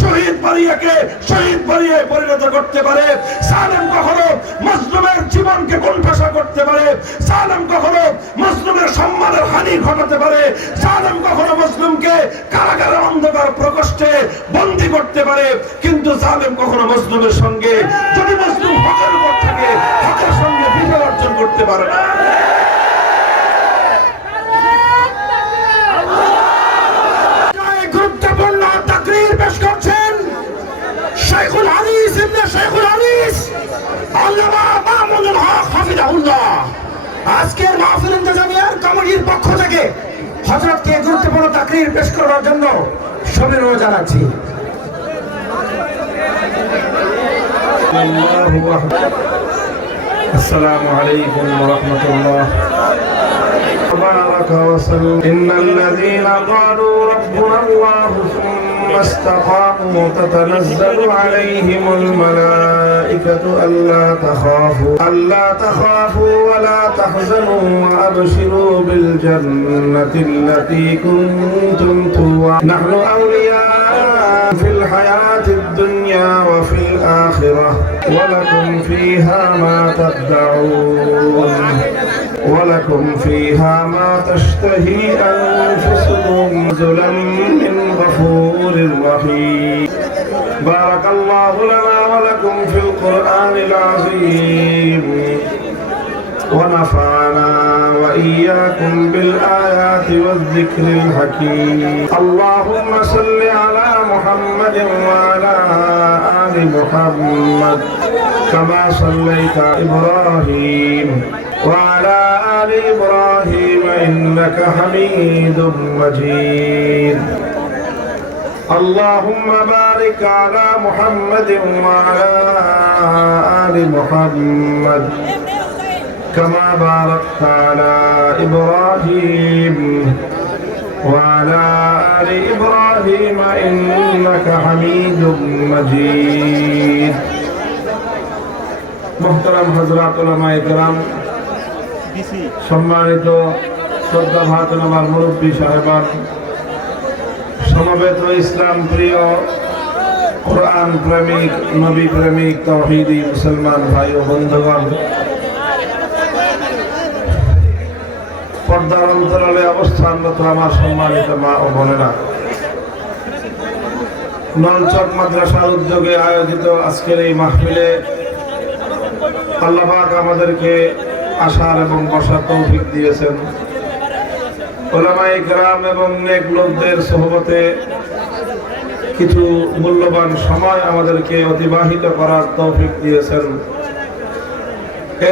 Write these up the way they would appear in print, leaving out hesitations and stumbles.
শহীদ বাড়িয়াকে শহীদ বাড়িয়ে পরিণত করতে পারে। জালেম কখনো মাজলুমের জীবনকে কোণঠাসা করতে পারে। জালেম কখনো মাজলুমের সম্মানের হানি ঘটাতে পারে। জালেম কখনো মাজলুমকে কারাগারে অন্ধকার প্রকোষ্ঠে বন্দী করতে পারে। কিন্তু জালেম কখনো মাজলুমের সঙ্গে, যদি মাজলুম হকের উপর থাকে, হকের সঙ্গে বিজয় অর্জন করতে পারে না। গুরুত্বপূর্ণ তাকরীর পেশ করছেন শাইখুল হাদিস ইবনে শাইখুল হাদিস আল্লামা মামুনুল হক হাফিজাহুল্লাহ। আজকের মাহফিল ইন্তেজামিয়ার কমিটির পক্ষ থেকে হযরতকে গুরুত্বপূর্ণ তাকরীর পেশ করার জন্য সবিনয় জানাচ্ছি। আসসালামু আলাইকুম ওয়া রাহমাতুল্লাহ। تبارك وسلم إن الذين قالوا ربنا الله ثم استقاموا تتنزل عليهم الملائكة ألا تخافوا ولا تحزنوا وأبشروا بالجنة التي كنتم توعدون نحن أولياء في الحياة الدنيا وفي الآخرة ولكم فيها ما تدعون ولكم فيها ما تشتهي أنفسكم نزلا من غفور رحيم. بارك الله لنا ولكم في القرآن العظيم ونفعنا وإياكم بالآيات والذكر الحكيم. اللهم صل على محمد وعلى آل محمد كما صليت إبراهيم وعلى آل إبراهيم إنك حميد مجيد. اللهم بارك على محمد وعلى آل محمد كما باركت على إبراهيم وعلى آل إبراهيم إنك حميد مجيد. محترم حضرات উলামায়ে কেরাম, সম্মানিত শ্রদ্ধা ভাজন আমার মুরব্বী সাহেবান, সমবেত ইসলাম প্রিয়, কোরআন প্রেমিক, নবী প্রেমিক, তাওহীদি মুসলমান ভাই ও বন্ধুগণ, পর্দার অন্তরালে অবস্থানরত আমার সম্মানিত মা ও বোনেরা, নলচক মাদ্রাসার উদ্যোগে আয়োজিত আজকের এই মাহফিলে আল্লাহ পাক আমাদেরকে আসার এবং বসার তৌফিক দিয়েছেন। উলামায়ে কেরাম এবং নেক লোকদের সোহবতে কিছু মূল্যবান সময় আমাদেরকে অতিবাহিত করার তৌফিক দিয়েছেন।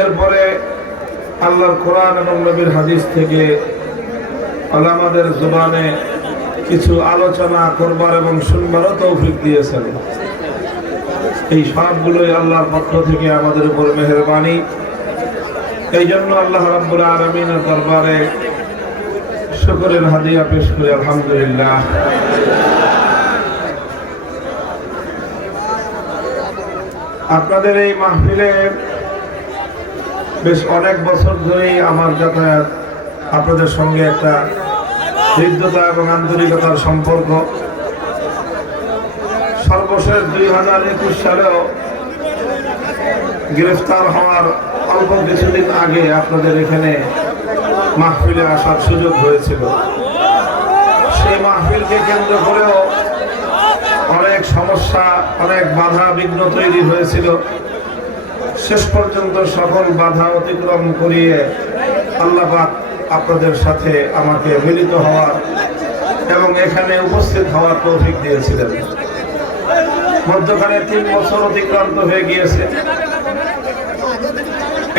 এরপরে আল্লাহর কোরআন এবং নবীর হাদিস থেকে আমাদের জবানে কিছু আলোচনা করবার এবং শুনবারও তৌফিক দিয়েছেন। এই সবগুলোই আল্লাহর পক্ষ থেকে আমাদের উপর মেহেরবানি। এই জন্য আল্লাহ রাব্বুল আলামিনের দরবারে শুকরের হাদিয়া পেশ করি আলহামদুলিল্লাহ। আপনাদের এই মাহফিলে বেশ অনেক বছর ধরেই আমার যাতায়াত, আপনাদের সঙ্গে একটা হৃদ্যতা এবং আন্তরিকতার সম্পর্ক। সর্বশেষ 2021 সালেও গ্রেফতার হওয়ার অল্প কিছুদিন আগে আপনাদের এখানে মাহফিলে আসার সুযোগ হয়েছিল। সেই মাহফিলকে কেন্দ্র করেও অনেক সমস্যা, অনেক বাধা বিঘ্ন তৈরি হয়েছিল। শেষ পর্যন্ত সকল বাধা অতিক্রম করিয়ে আল্লাহ পাক আপনাদের সাথে আমাকে মিলিত হওয়ার এবং এখানে উপস্থিত হওয়ার তৌফিক দিয়েছিলেন। মধ্যখানে 3 বছর অতিক্রান্ত হয়ে গিয়েছে।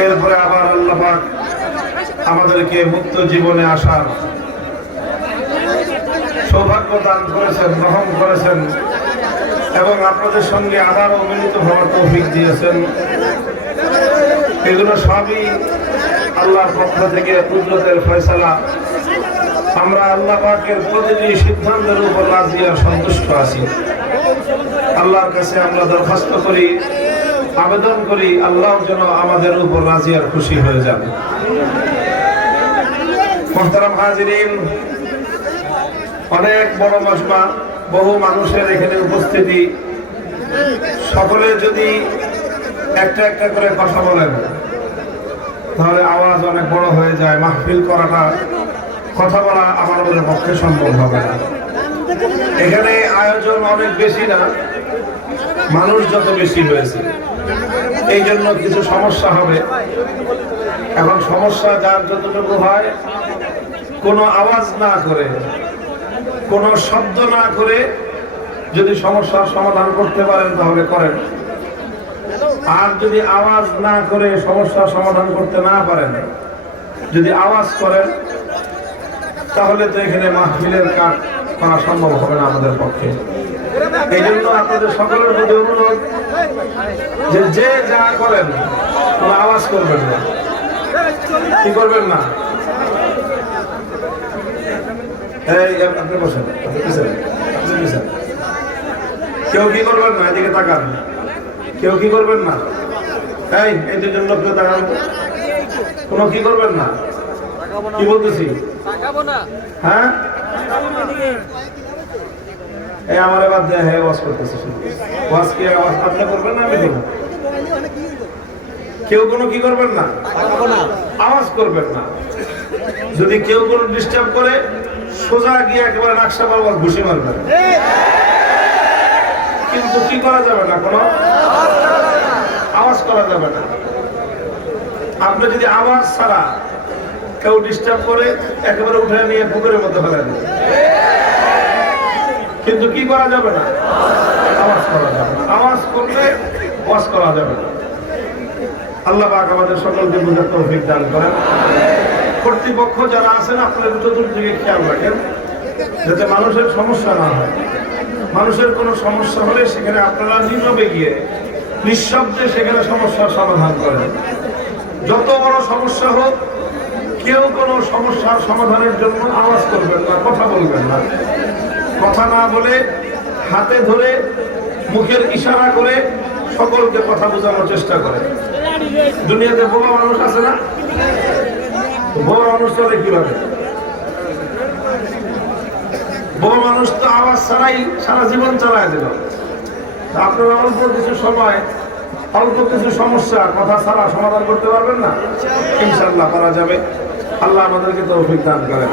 এরপরে আবার আল্লাহ পাক আমাদেরকে মুক্ত জীবনে আসার সৌভাগ্য দান করেছেন, গ্রহণ করেছেন এবং আপনাদের সঙ্গে আবারও মিলিত হওয়ার তৌফিক দিয়েছেন। এগুলো সবই আল্লাহর পক্ষ থেকে কুদরতের ফয়সালা। আমরা আল্লাহ পাকের প্রতিটি সিদ্ধান্তের উপর রাজি আর সন্তুষ্ট আছি। আল্লাহর কাছে আমরা দরখাস্ত করি, আবেদন করি, আল্লাহ যেন আমাদের উপর রাজি আর খুশি হয়ে যান। মুহতারাম হাজিরিন, অনেক বড় মজমা, বহু মানুষের এখানে উপস্থিতি, সকলে যদি একটা একটা করে কথা বলেন তাহলে আওয়াজ অনেক বড় হয়ে যায়, মাহফিল করাটা, কথা বলা আমাদের পক্ষে সম্ভব হবে না। এখানে আয়োজন অনেক বেশি না, মানুষ যত বেশি হয়েছে এই জন্য কিছু সমস্যা হবে। এখন সমস্যা যার যতটুকু হয়, কোনো আওয়াজ না করে, কোনো শব্দ না করে যদি সমস্যার সমাধান করতে পারেন তাহলে করেন, আর যদি আওয়াজ না করে সমস্যার সমাধান করতে না পারেন, যদি আওয়াজ করেন তাহলে তো এখানে মাহফিলের কাজ করা সম্ভব হবে না আমাদের পক্ষে। এই জন্য আপনাদের সকলের প্রতি অনুরোধ যে যে যা করেন কোনো আওয়াজ করবেন না। কি করবেন না? এই আপনি বসেন, কেউ কি করবেন না, এদিকে তাকান, কেউ কি করবেন না, এই দুজন লোককে তাকান, কোনো কি করবেন না। কি বলতেছি? হ্যাঁ, এই আমার এবার দেয়, হ্যাঁ ওয়াজ করতেছে, ওয়াজ কি আওয়াজ আপনি করবেন না, আমি দেব। কেউ কোনো কি করবেন না, আওয়াজ করবেন না। যদি কেউ কোনো ডিস্টার্ব করে সোজা গিয়ে একেবারে নাকশা মারবার ঘুষি মারবেন, কিন্তু কি করা যাবে না, কোনো আওয়াজ করা যাবে না। আপনি যদি আওয়াজ ছাড়া কেউ ডিস্টার্ব করে একেবারে উঠে নিয়ে পুকুরের মধ্যে ফেলে দেবে, কিন্তু কি করা যাবে না, আওয়াজ করা যাবে না। আওয়াজ করলে ওয়াজ করা যাবে না। আল্লাহ পাক আমাদের সকলকে বুঝার তৌফিক দান করেন। কর্তৃপক্ষ যারা আছেন আপনারা চতুর্দিকে খেয়াল রাখেন যাতে মানুষের সমস্যা না হয়। মানুষের কোনো সমস্যা হলে সেখানে আপনারা নীরবে গিয়ে নিঃশব্দে সেখানে সমস্যার সমাধান করেন। যত বড় সমস্যা হোক, কেউ কোনো সমস্যার সমাধানের জন্য আওয়াজ করবেন না, কথা বলবেন না। কথা না বলে হাতে ধরে মুখের ইশারা করে সকলকে কথা বোঝানোর চেষ্টা করে। দুনিয়াতে বোবা মানুষ আছে না? বোবা মানুষ চলে কিভাবে? বোবা মানুষ তো আওয়াজ ছাড়াই সারা জীবন চালায় দিল। আপনারা অল্প কিছু সময়, অল্প কিছু সমস্যা কথা ছাড়া সমাধান করতে পারবেন না? ইনশাআল্লাহ করা যাবে। আল্লাহ আমাদেরকে তৌফিক দান করেন।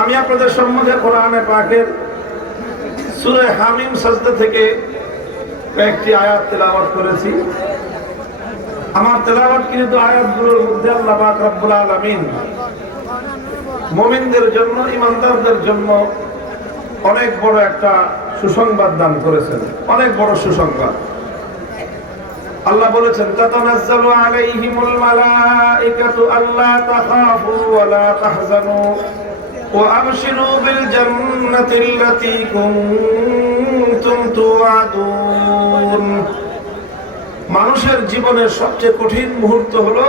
আমি আপনাদের সম্মুখে কোরআনে পাকের সূরা হামিম সাজদা থেকে কয়েকটি আয়াত তেলাওয়াত করেছি। আমার তেলাওয়াত কিন্তু আয়াতগুলোর মধ্যে আল্লাহ পাক রব্বুল আলামিন মুমিনদের জন্য, ঈমানদারদের জন্য অনেক বড় একটা সুসংবাদ দান করেছেন, অনেক বড় সুসংবাদ। আল্লাহ বলেছেন, তাতানাজ্জালু আলাইহিমুল মালাইকাতু আল্লা তাখাফু ওয়া লা তাহজানু ওয়া আবশিরু বিল জান্নাতিল্লাতী কুনতুম তুআদুন। মানুষের জীবনের সবচেয়ে কঠিন মুহূর্ত হলো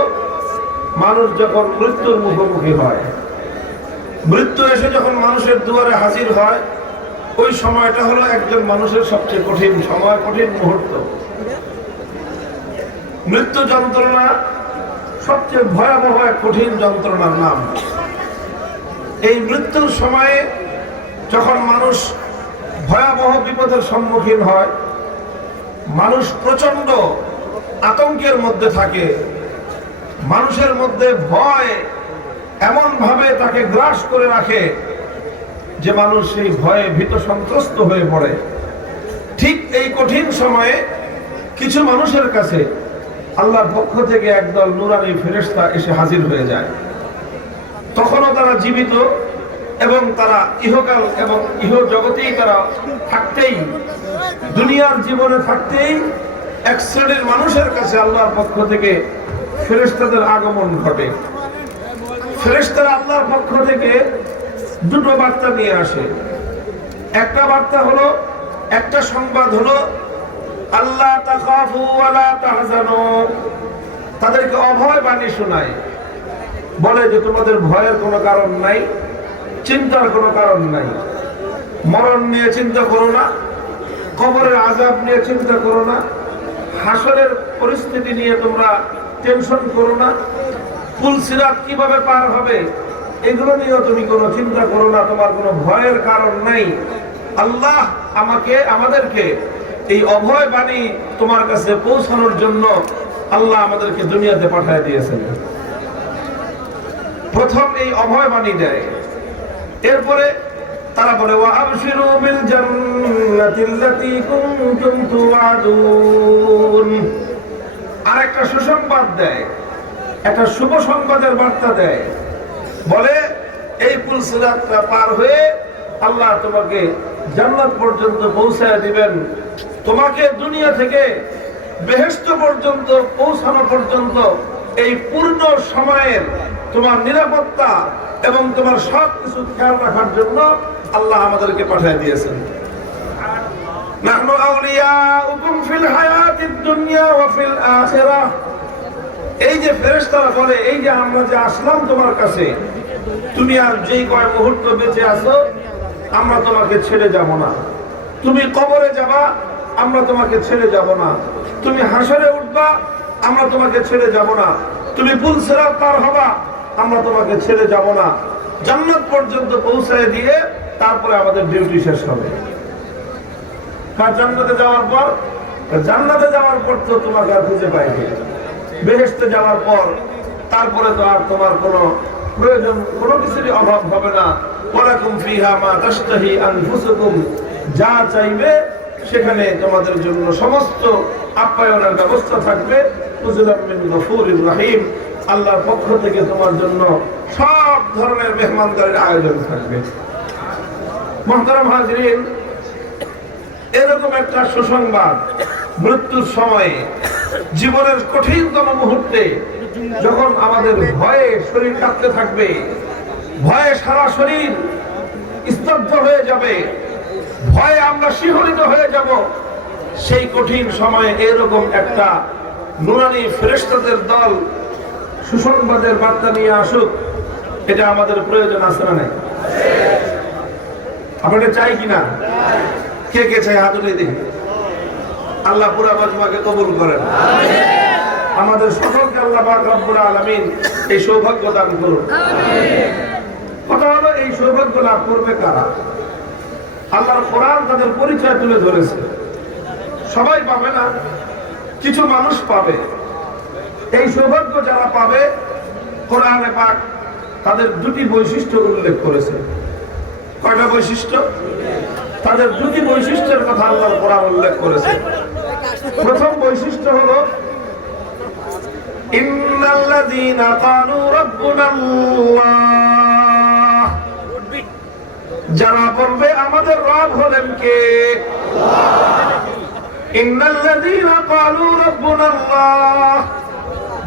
মানুষ যখন মৃত্যুর মুখোমুখি হয়। মৃত্যু এসে যখন মানুষের দুয়ারে হাজির হয়, ওই সময়টা হলো একজন মানুষের সবচেয়ে কঠিন সময়, কঠিন মুহূর্ত। মৃত্যু যন্ত্রণা সবচেয়ে ভয়াবহ এক কঠিন যন্ত্রণার নাম। এই মৃত্যুর সময়ে যখন মানুষ ভয়াবহ বিপদের সম্মুখীন হয়, মানুষ প্রচন্ড আতঙ্কের মধ্যে থাকে, মানুষের মধ্যে ভয় এমন ভাবে তাকে গ্রাস করে রাখে যে মানুষ সেই ভয়ে ভীত সন্ত্রস্ত হয়ে পড়ে। ঠিক এই কঠিন সময়ে কিছু মানুষের কাছে আল্লাহর পক্ষ থেকে একদল নূরানী ফেরেশতা এসে হাজির হয়ে যায়। তখনও তারা জীবিত এবং তারা ইহকাল এবং ইহ জগতেই তারা থাকতেই, দুনিয়ার জীবনে থাকতেই এক শ্রেণীর মানুষের কাছে আল্লাহর পক্ষ থেকে ফেরেশতাদের আগমন ঘটে। ফেরেশতারা আল্লাহর পক্ষ থেকে দুটো বার্তা নিয়ে আসে। একটা বার্তা হলো, একটা সংবাদ হলো আল্লাহ তাখাফু ওয়া লা তাহজানু। তাদেরকে অভয় বাণী শোনায়, বলে যে তোমাদের ভয়ের কোনো কারণ নাই, চিন্তার কোনো কারণ নাই। মরণ নিয়ে চিন্তা করো না, কবরের আযাব নিয়ে চিন্তা করো না, হাসরের পরিস্থিতি নিয়ে তোমরা টেনশন করো না, পুল সিরাত কিভাবে পার হবে এগুলো নিয়েও তুমি কোনো চিন্তা করো না, তোমার কোনো ভয়ের কারণ নাই। আল্লাহ আমাদেরকে এই অভয় বাণী তোমার কাছে পৌঁছানোর জন্য আল্লাহ আমাদেরকে দুনিয়াতে পাঠিয়ে দিয়েছেন। প্রথম এই অভয় বাণী দেয়, এরপরে তারা বলে ওয়া আবশিরু বিল জান্নাতিল্লাতী কুনতুম তুআদুন। আরেকটা সুসংবাদ দেয়, একটা শুভ সংবাদের বার্তা দেয়, বলে এই পুল সিরাতটা পার হয়ে আল্লাহ তোমাকে জান্নাত পর্যন্ত পৌঁছায় দিবেন। তোমাকে দুনিয়া থেকে বেহেশত পর্যন্ত পৌঁছানো পর্যন্ত এই পূর্ণ সময়ের তোমার নিরাপত্তা এবং তোমার সবকিছু খেয়াল রাখার জন্য আল্লাহ আমাদেরকে পাঠিয়ে দিয়েছেন। নাহনু আউলিয়াউকুম ফিল হায়াতিদ দুনিয়া ওয়া ফিল আখিরাহ। এই যে ফেরেশতারা বলে, এই যে আমরা যে আসলাম তোমার কাছে, তুমি আর যেই কয় মুহূর্ত বেঁচে আছো আমরা তোমাকে ছেড়ে যাব না। তুমি কবরে যাবা, আমরা তোমাকে ছেড়ে যাব না। তুমি হাসরে উঠবা, আমরা তোমাকে ছেড়ে যাব না। তুমি পুল সিরাত পার হবা, আমরা তোমাকে ছেড়ে যাব না। জান্নাত পর্যন্ত পৌঁছায় দিয়ে তারপরে আমাদের ডিউটি শেষ হবে। জান্নাতে যাওয়ার পর তো তোমাকে আর খুঁজে পাইবে। বেহেশতে যাওয়ার পর তারপরে তো আর তোমার কোনো প্রয়োজন, কোনো কিছুরই অভাব হবে না। ওয়ালাকুম ফিহা মা তাশতাহি আনফুসুকুম। যা চাইবে সেখানে তোমাদের জন্য সমস্ত আপ্যায়নের ব্যবস্থা থাকবে। নুজুলাম মিন গফুরির রহিম। আল্লাহর পক্ষ থেকে তোমার জন্য সব ধরনের মেহমানদারির আয়োজন থাকবে। মুহতারাম হাজিরিন, এরকম একটা সুসংবাদ মৃত্যুর সময়ে, জীবনের কঠিনতম মুহূর্তে, যখন আমাদের ভয়ে শরীর কাঁপতে থাকবে, ভয়ে সারা শরীর স্তব্ধ হয়ে যাবে, ভয়ে আমরা শিহরিত হয়ে যাব, সেই কঠিন সময়ে এরকম একটা নুরানি ফেরেশতাদের দল সুসংবাদের বার্তা নিয়ে আসুক, এটা আমাদের প্রয়োজন আছে না নাই? আপনারা চাই কিনা? কে কে চাই হাত উঠিয়ে দিন। আল্লাহ পুরা মাজমাকে কবুল করেন। আমাদের সকলকে আল্লাহ পাক রব্বুল আলামিন এই সৌভাগ্য দান করুন। কথা হলো, এই সৌভাগ্য লাভ করবে কারা? আল্লাহর কোরআন তাদের পরিচয় তুলে ধরেছে। সবাই পাবে না, কিছু মানুষ পাবে। এই সৌভাগ্য যারা পাবে, কোরআনে পাক তাদের দুটি বৈশিষ্ট্য উল্লেখ করেছে। কয়টা বৈশিষ্ট্য? তাদের দুটি বৈশিষ্ট্যের কথা আল্লাহর কোরআন উল্লেখ করেছে। প্রথম বৈশিষ্ট্য হলো ইন্নাল্লাযীনা ক্বালু রাব্বুনাল্লাহ। যারা বলবে আমাদের রব হলেন কে? ইন্নাল্লাযীনা ক্বালু রাব্বুনাল্লাহ।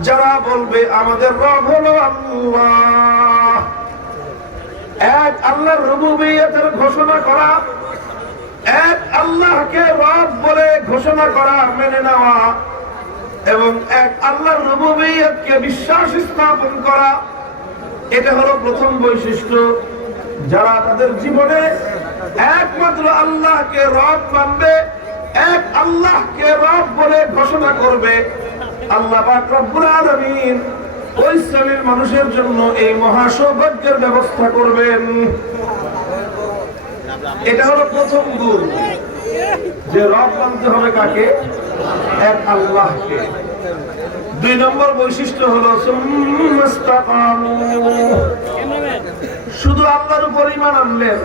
যারা বলবে আমাদের রব হলো আল্লাহ। এক আল্লাহর রুবুবিয়্যতের ঘোষণা করা, এক আল্লাহকে রব বলে ঘোষণা করা, মেনে নেওয়া, এবং এক আল্লাহর রুবুবিয়্যতকে বিশ্বাস স্থাপন করা, এটা হলো প্রথম বৈশিষ্ট্য। যারা তাদের জীবনে একমাত্র আল্লাহকে রব মানবে, এক আল্লাহকে রব বলে ঘোষণা করবে, আল্লাহ পাক রব্বুল আলামিন ওই শ্রেণীর মানুষের জন্য এই মহা সৌভাগ্যের ব্যবস্থা করবেন। এটা হলো প্রথম গুণ, যে রব মানতে হবে কাকে? এক আল্লাহকে। দুই নম্বর বৈশিষ্ট্য হলো সুম্মাস্তাকামু। শুধু আল্লাহর উপর ঈমান আনলেন,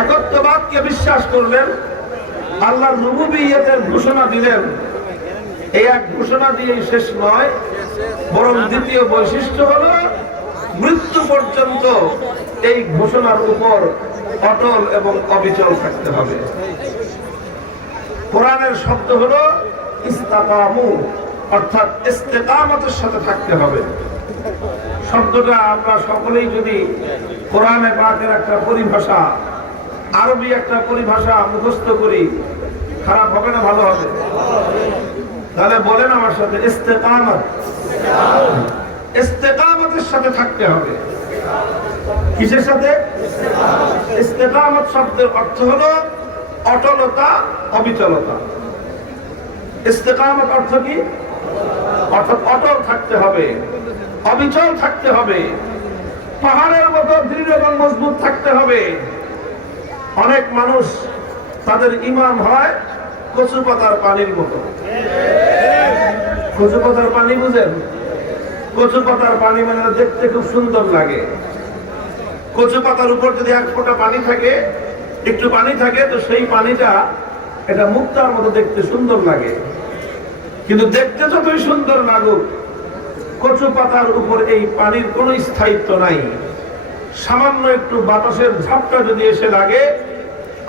একত্ববাদকে বিশ্বাস করলেন, আল্লাহর রুবুবিয়্যতের ঘোষণা দিলেন। এই এক ঘোষণা দিয়েই শেষ নয়, বরং দ্বিতীয় বৈশিষ্ট্য হলো মৃত্যু পর্যন্ত এই ঘোষণার উপর অটল এবং অবিচল থাকতে হবে। কোরআনের শব্দ হলো ইস্তাকামু, অর্থাৎ ইস্তেকামতের সাথে থাকতে হবে। শব্দটা আমরা সকলেই যদি কোরআনে পাকের একটা পরিভাষা, আরবি একটা পরিভাষা মুখস্থ করি, খারাপ হবে না ভালো হবে? তাহলে বলেন আমার সাথে, ইস্তেকামত। ইস্তেকামতের সাথে থাকতে হবে। কিসের সাথে? ইস্তেকামত শব্দের অর্থ হলো অটলতা, অবিচলতা। ইস্তেকামত অর্থ কি? অর্থাৎ অটল থাকতে হবে, অবিচল থাকতে হবে, পাহাড়ের মতো দৃঢ় এবং মজবুত থাকতে হবে। অনেক মানুষ তাদের ইমান হয় কচু পাতার পানির মতো। কচু পাতার পানি বুঝেন? কচু পাতার পানি মানে দেখতে খুব সুন্দর লাগে। কচু পাতার উপর যদি এক ফোঁটা পানি থাকে, একটু পানি থাকে, তো সেই পানিটা এটা মুক্তার মতো দেখতে সুন্দর লাগে। কিন্তু দেখতে যতই সুন্দর লাগুক, কচু পাতার উপর এই পানির কোনো স্থায়িত্ব নাই। সামান্য একটু বাতাসের ঝাপটা যদি এসে লাগে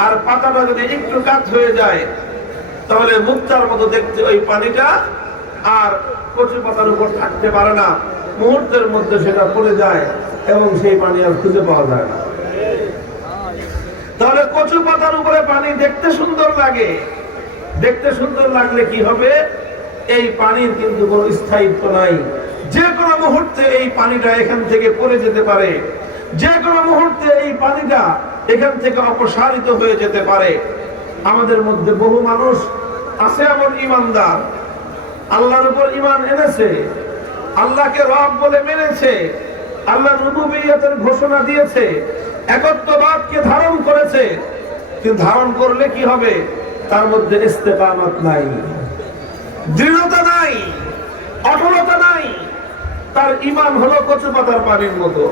আর পাতাটা যদি একটু কাত হয়ে যায়, তাহলে মুক্তার মতো দেখতে ওই পানিটা আর কচু পাতার উপর থাকতে পারে না। মুহূর্তের মধ্যে সেটা পড়ে যায় এবং সেই পানি আর খুঁজে পাওয়া যায় না। তাহলে কচু পাতার উপরে পানি দেখতে সুন্দর লাগে। দেখতে সুন্দর লাগলে কি হবে? এই পানির কিন্তু কোনো স্থায়িত্ব নাই। যে কোনো মুহূর্তে এই পানিটা এখান থেকে পড়ে যেতে পারে, যে কোনো মুহূর্তে এই পানিটা এখান থেকে অপসারিত হয়ে যেতে পারে। আমাদের মধ্যে বহু মানুষ আছে এমন ইমানদার, আল্লাহর উপর ইমান এনেছে, আল্লাহকে রব বলে মেনেছে, আল্লাহর রুবুবিয়্যতের ঘোষণা দিয়েছে, একত্ববাদকে ধারণ করেছে, কিন্তু ধারণ করলে কি হবে? তার মধ্যে ইস্তেকামত নাই, দৃঢ়তা নাই, অটলতা নাই। তার ইমান হলো কচু পাতার পানির মতো।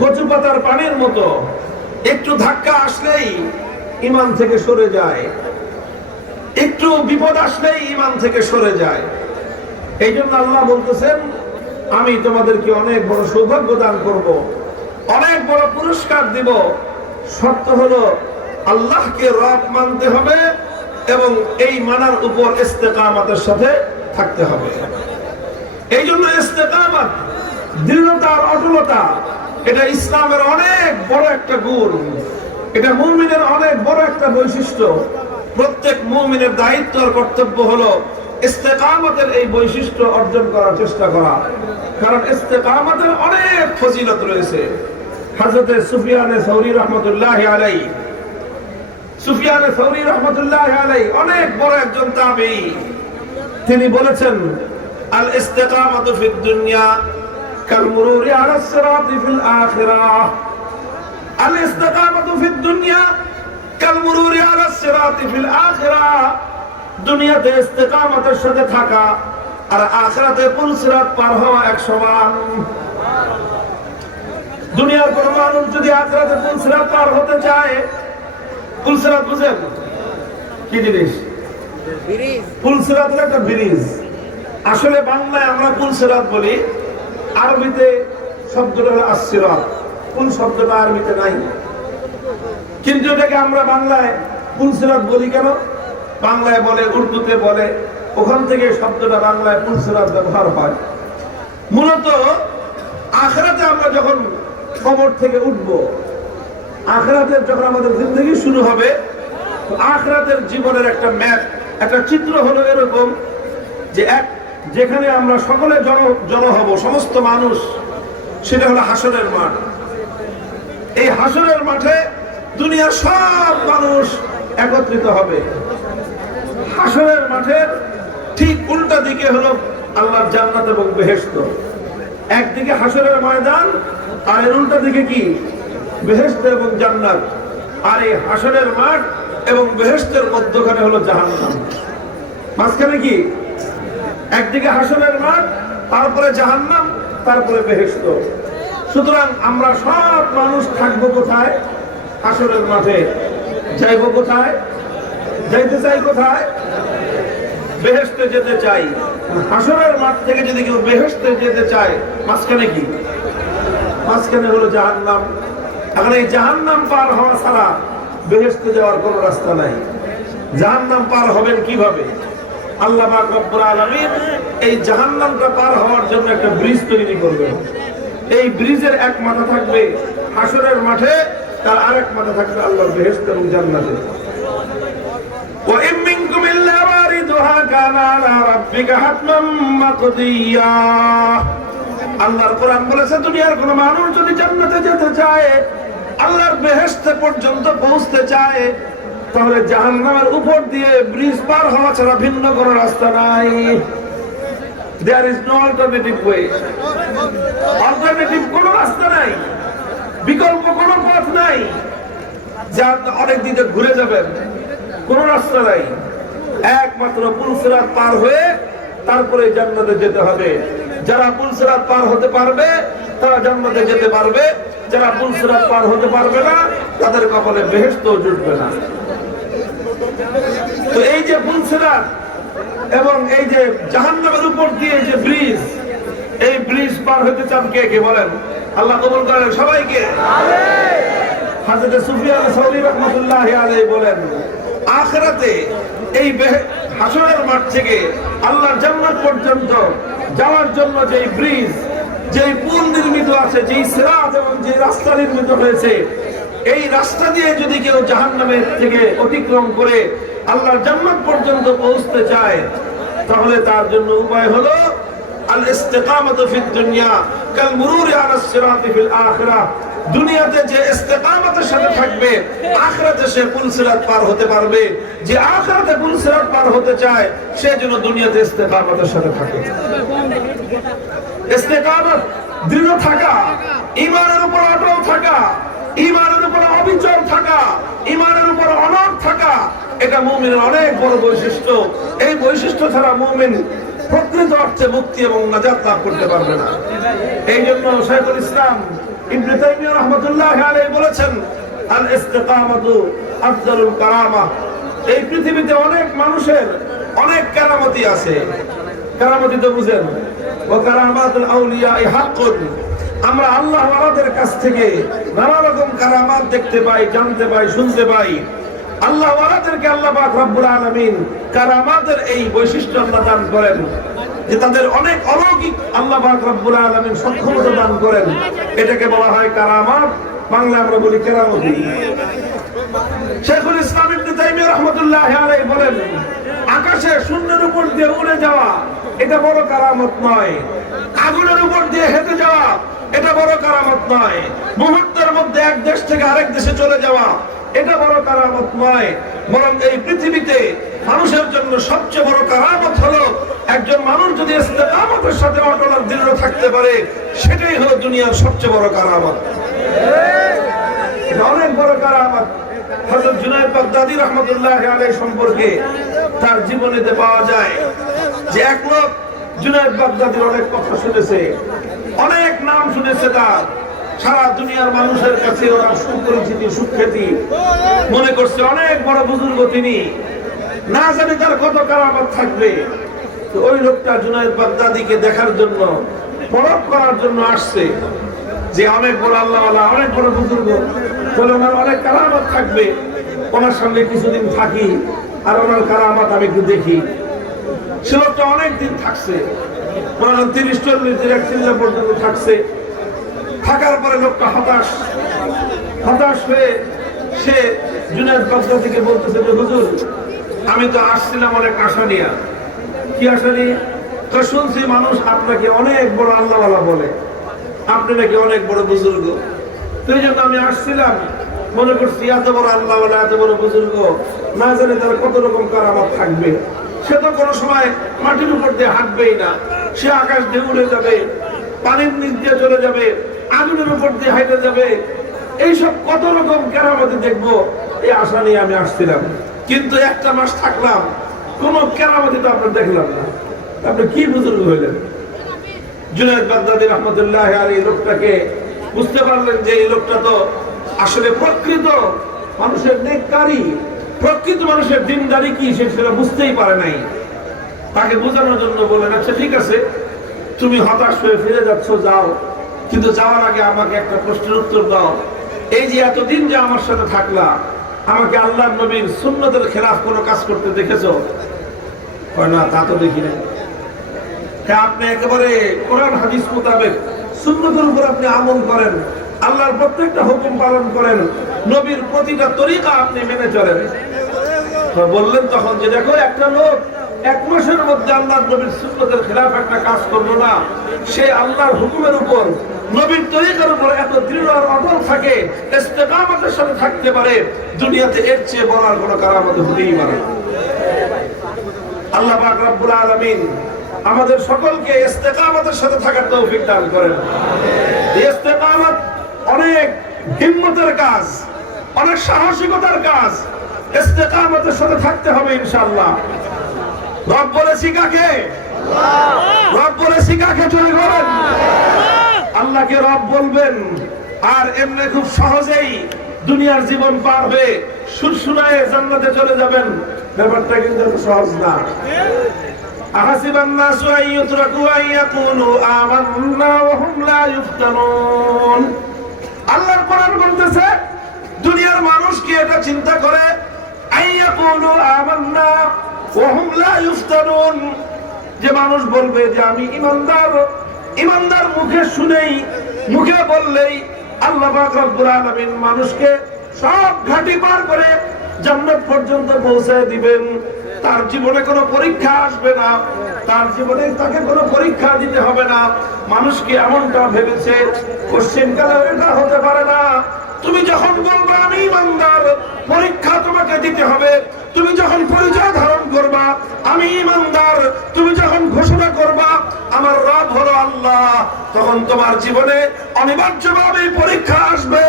কচু পাতার পানির মতো একটু ধাক্কা আসলেই ইমান থেকে সরে যায়, একটু বিপদ আসলেই ইমান থেকে সরে যায়। এই জন্য আল্লাহ বলতেছেন, আমি তোমাদেরকে অনেক বড় সৌভাগ্য দান করব, অনেক বড় পুরস্কার দিব। শর্ত হলো আল্লাহকে রব মানতে হবে এবং এই মানার উপর ইস্তেকামতের সাথে থাকতে হবে। এই জন্য ইস্তেকামত, দৃঢ়তা আর অটলতা, এটা ইসলামের অনেক বড় একটা গুণ, এটা মুমিনের অনেক বড় একটা বৈশিষ্ট্য। প্রত্যেক মুমিনের দায়িত্ব আর কর্তব্য হলো ইস্তেকামতের এই বৈশিষ্ট্য অর্জন করার চেষ্টা করা। কারণ ইস্তেকামতের অনেক ফজিলত রয়েছে। হযরত সুফিয়ানে সৌরি রাহমাতুল্লাহি আলাইহি, সুফিয়ানে সৌরি রাহমাতুল্লাহি আলাইহি অনেক বড় একজন তাবেঈ। তিনি বলেছেন, আল ইস্তিকামাতু ফিদ দুনিয়া কাল মুরুরি আলাস সিরাতি ফিল আখিরাহ। আল ইস্তিকামাতু ফিদ দুনিয়া কাল মুরুরি আলাস সিরাতি ফিল আখিরাহ। দুনিয়াতে ইস্তিকামতের সাথে থাকা আর আখিরাতে পুল সিরাত পার হওয়া এক সমান। দুনিয়ার কোন মানুষ যদি আখিরাতে পুল সিরাত পার হতে চায়, পুল সিরাত বুঝেন কি জিনিস? পুল সিরাত একটা ব্রিজ। আসলে বাংলায় আমরা পুল সিরাত বলি, আরবিতে শব্দটা হলো আস-সিরাত। পুল শব্দটা আরবিতে নাই, কিন্তু এটাকে আমরা বাংলায় পুল সিরাত বলি কেন? বাংলায় বলে, উর্দুতে বলে, ওখান থেকে শব্দটা বাংলায় পুল সিরাত ব্যবহার হয়। মূলত আখিরাতে আমরা যখন কবর থেকে উঠব, আখিরাতের যখন আমাদের জিন্দেগি শুরু হবে, আখিরাতের জীবনের একটা ম্যাপ, একটা চিত্র হলো এরকম যে যেখানে আমরা সকলে জড়ো হব, সমস্ত মানুষ, সেটা হলো হাসরের মাঠ। এই হাসরের মাঠে দুনিয়ার সব মানুষ একত্রিত হবে। হাসরের মাঠের ঠিক উল্টা দিকে হলো আল্লাহর জান্নাত এবং বেহেশত। একদিকে হাসরের ময়দান, আর এর উল্টা দিকে কি? বেহেশত এবং জান্নাত। আর এই হাসরের মাঠ এবং বেহেশতের মধ্যখানে হলো জাহান্নাম। মাঝখানে কি? একদিকে হাসরের মাঠ, তারপরে জাহান্নাম, তারপরে বেহেশত। সুতরাং আমরা সব মানুষ থাকবো কোথায়? হাসরের মাঠে। যাইবো কোথায়? যাইতে চাই কোথায়? বেহেশতে যেতে চাই। হাসরের মাঠ থেকে যদি কেউ বেহেশতে যেতে চায়, মাঝখানে কি? মাঝখানে হলো জাহান্নাম। এখন এই জাহান্নাম পার হওয়া ছাড়া বেহেশতে যাওয়ার কোনো রাস্তা নাই। জাহান্নাম পার হবেন কিভাবে? আল্লাহ পাক রব্বুল আলামিন এই জাহান্নামটা পার হওয়ার জন্য একটা ব্রিজ তৈরি করবেন। এই ব্রিজের এক মাথা থাকবে হাসরের মাঠে, তার আরেক মাথা থাকবে আল্লাহর বেহেশত এবং জান্নাতে। ওয়া ইম মিনকুম ইল্লা ওয়ারিদুহা কানা আলা রাব্বিকা হাতমান মাকদিয়া। আল্লাহর কোরআন বলেছে, দুনিয়ার কোন মানুষ যদি জান্নাতে যেতে চায়, আল্লাহর বেহেশত পর্যন্ত পৌঁছতে চায়, তাহলে জাহান্নামের উপর দিয়ে ব্রিজ পার হওয়া ছাড়া ভিন্ন কোন রাস্তা নাই। There is no alternative way. Alternative কোন রাস্তা নাই, বিকল্প কোন পথ নাই। যে আপনি অনেক দিকে ঘুরে যাবেন, কোন রাস্তা নাই, একমাত্র পুলসিরাত পার হয়ে তারপরে জান্নাতে যেতে হবে। যারা পুলসিরাত পার হতে পারবে তারা জান্নাতে যেতে পারবে, যারা পুলসিরাত পার হতে পারবে না তাদের কপালে বেহেশতও জুটবে না। তো এই যে পুলসিরাত এবং এই যে জাহান্নামের উপর দিয়ে যে ব্রিজ, এই ব্রিজ পার হতে চান কে কে বলেন? আল্লাহ কবুল করেন সবাইকে। হযরত সুফিয়ান সাউরি রাহমাতুল্লাহি আলাইহি বলেন, আখিরাতে এই হাসরের মাঠ থেকে আল্লাহর জান্নাত পর্যন্ত যাওয়ার জন্য যে ব্রিজ, যে পুল নির্মিত আছে, যে সিরাত এবং যে রাস্তা নির্মিত হয়েছে, এই রাস্তা দিয়ে যদি কেউ জাহান্নামের থেকে অতিক্রম করে আল্লাহর জান্নাত পর্যন্ত পৌঁছতে চায়, তাহলে তার জন্য উপায় হলো আল ইস্তিকামাতু ফিদ দুনিয়া কাল মুরুরি আলাস সিরাতি ফিল আখিরাহ। দুনিয়াতে যে ইস্তিকামতের সাথে থাকবে, আখিরাতে সে পুল সিরাত পার হতে পারবে। যে আখিরাতে পুল সিরাত পার হতে চায় সে যেন দুনিয়াতে ইস্তিকামতের সাথে থাকে। ইস্তিকামত দৃঢ় থাকা, ঈমানের উপর অটল থাকা, ঈমানের উপর অবিচল থাকা, ঈমানের উপর অনড় থাকা, এটা মুমিনের অনেক বড় বৈশিষ্ট্য। এই বৈশিষ্ট্য ছাড়া মুমিন প্রকৃত অর্থে মুক্তি এবং নাজাত লাভ করতে পারবে না। এই জন্য শাইখুল ইসলাম ইবনে তাইমিয়া রাহমাতুল্লাহি আলাইহি বলেছেন, আল ইস্তিকামাতু আফদালুল কারামা। এই পৃথিবীতে অনেক মানুষের অনেক কারামতি আছে। কারামতি তো বুঝেন, ওয়া কারামাতুল আউলিয়া হাক্কুন। আমরা আল্লাহ ওয়ালাদের কাছ থেকে নানা রকম কারামাত দেখতে পাই, জানতে পাই, শুনতে পাই। আল্লাহ ওয়ালাদেরকে আল্লাহ পাক রব্বুল আলামিন কারামাতের এই বৈশিষ্ট্য আল্লাহ দান করেন যে তাদের অনেক অলৌকিক আল্লাহ পাক রব্বুল আলামিন সক্ষমতা দান করেন। এটাকে বলা হয় কারামাত, বাংলা আমরা বলি কেরামতি। শাইখুল ইসলাম ইবনে তাইমিয়া রাহমাতুল্লাহি আলাইহি বলেন, আকাশে শূন্যের উপর দিয়ে উড়ে যাওয়া এটা বড় কারামত নয়, আগুনের উপর দিয়ে হেঁটে যাওয়া এটা বড় কারামত নয়, মুহূর্তের মধ্যে এক দেশ থেকে আরেক দেশে চলে যাওয়া এটা বড় কারামত নয়। বরং এই পৃথিবীতে মানুষের জন্য সবচেয়ে বড় কারামত হলো একজন মানুষ যদি ইস্তিকামতের সাথে অটল আর দৃঢ় থাকতে পারে, সেটাই হলো দুনিয়ার সবচেয়ে বড় কারামত। এটা অনেক বড় কারামত। হযরত জুনায়েদ বাগদাদী রাহমাতুল্লাহি আলাইহি সম্পর্কে তার জীবনীতে পাওয়া যায় যে এক লোক জুনায়েদ বাগদাদীর অনেক কথা শুনেছে, অনেক নাম শুনেছে তার, সারা দুনিয়ার মানুষের কাছে ওরা সুপরিচিতি, সুখ্যাতি, মনে করছে অনেক বড় বুজুর্গ তিনি, না জানি তার কত কারামত থাকবে। তো ওই লোকটা জুনায়েদ বাগদাদীকে দেখার জন্য, পরখ করার জন্য আসছে যে অনেক বড় আল্লাহওয়ালা, অনেক বড় বুজুর্গ, তাহলে ওনার অনেক কারামত থাকবে, ওনার সঙ্গে কিছুদিন থাকি আর ওনার কারামত আমি একটু দেখি। সে লোকটা অনেকদিন থাকছে, 30-40 দিন, 1 চিল্লা পর্যন্ত থাকছে। থাকার পরে লোকটা হতাশ হয়ে সে জুনায়েদ বাগদাদীকে বলতেছে যে হুজুর, আমি তো আসছিলাম অনেক আশা নিয়ে। কি আশা নিয়ে? তো শুনছি মানুষ আপনাকে অনেক বড় আল্লাহওয়ালা বলে, আপনি নাকি অনেক বড় বুজুর্গ। তো এই জন্য আমি আসছিলাম, মনে করছি এত বড় আল্লাহওয়ালা, এত বড় বুজুর্গ, না জানি তারা কত রকম কারামত থাকবে। সে তো কোনো সময় মাটির উপর দিয়ে হাঁটবেই না, সে আকাশ দিয়ে উড়ে যাবে, পানির নিচ দিয়ে চলে যাবে, আগুনের উপর দিয়ে হাইটে যাবে। এইসব কত রকম কেরামতি দেখবো, এই আশা নিয়ে আমি আসছিলাম। কিন্তু 1 মাস থাকলাম, কোন কেরামতি তো আপনার দেখলাম না। আপনি কি বুজুর্গ হইলেন? জুনায়েদ বাগদাদী রাহমাতুল্লাহি আলাইহি লোকটাকে বুঝতে পারলেন যে এই লোকটা তো আসলে প্রকৃত মানুষের নেককারী, প্রকৃত মানুষের দিনদারি কি সেটা বুঝতেই পারে নাই। তাকে বোঝানোর জন্য বললেন, আচ্ছা ঠিক আছে, তুমি হতাশ হয়ে ফিরে যাচ্ছ, যাও, কিন্তু যাওয়ার আগে আমাকে একটা প্রশ্নের উত্তর দাও। এই যে এতদিন যে আমার সাথে থাকলা, আমাকে আল্লাহর নবীর সুন্নতের খেলাফ কোনো কাজ করতে দেখেছো? না, তা তো দেখি না। আপনি একেবারে কোরআন হাদিস মোতাবেক সুন্নতের উপর আপনি আমল করেন, আল্লাহর প্রত্যেকটা হুকুম পালন করেন, নবীর প্রতিটা তরিকা আপনি মেনে চলেন। বললেন তখন যে দেখো, একটা লোক 1 মাসের মধ্যে আল্লাহর নবীর সুন্নতের খেলাফ একটা কাজ করলো না, সে আল্লাহর হুকুমের উপর, নবীর তরিকার উপর এত দৃঢ় আর অটল থাকে, ইস্তিকামতের সাথে থাকতে পারে, দুনিয়াতে এর চেয়ে বড় আর কোনো কারামত হতেই পারে না। আল্লাহ পাক রব্বুল আলামিন আমাদের সকলকে ইস্তিকামতের সাথে থাকার তৌফিক দান করেন। ইস্তিকামত অনেক হিম্মতের কাজ, অনেক সাহসিকতার কাজ। ইস্তেকামতের সাথে থাকতে হবে ইনশাআল্লাহ। রব বলেছি কাকে? রব বলেছি কাকে? চলে বলেন। আল্লাহকে রব বলবেন আর এমনি খুব সহজেই দুনিয়ার জীবন পার হয়ে সুরসুরায়ে জান্নাতে চলে যাবেন, ব্যাপারটা কিন্তু সহজ না। আহাসিবান নাসু আন ইউতরাকু আন ইয়াকুলু আমান্না ওয়া হুম লা ইফতানুন। আল্লাহর কোরআন বলতেছে দুনিয়ার মানুষ কি এটা চিন্তা করে আন ইয়াকুলু আমান্না ওয়া হুম লা ইফতানুন, যে মানুষ বলবে যে আমি ঈমানদার, ঈমানদার মুখে শুনেই মুখে বললেই আল্লাহ পাক রব্বুল আলামিন মানুষকে সব ঘাটি পার করে জান্নাত পর্যন্ত পৌঁছায় দিবেন। তার জীবনে কোনো পরীক্ষা আসবে না, তার জীবনে তাকে কোনো পরীক্ষা দিতে হবে না। মানুষ কি এমনটা ভেবেছে? কোশ্চেন কালে এটা হতে পারে না। তুমি যখন বলবে আমি ঈমানদার, পরীক্ষা তোমাকে দিতে হবে। তুমি যখন পরিচয় ধারণ করবা আমি ঈমানদার, তুমি যখন ঘোষণা করবা আমার রব হলো আল্লাহ, তখন তোমার জীবনে অনিবার্যভাবে পরীক্ষা আসবে।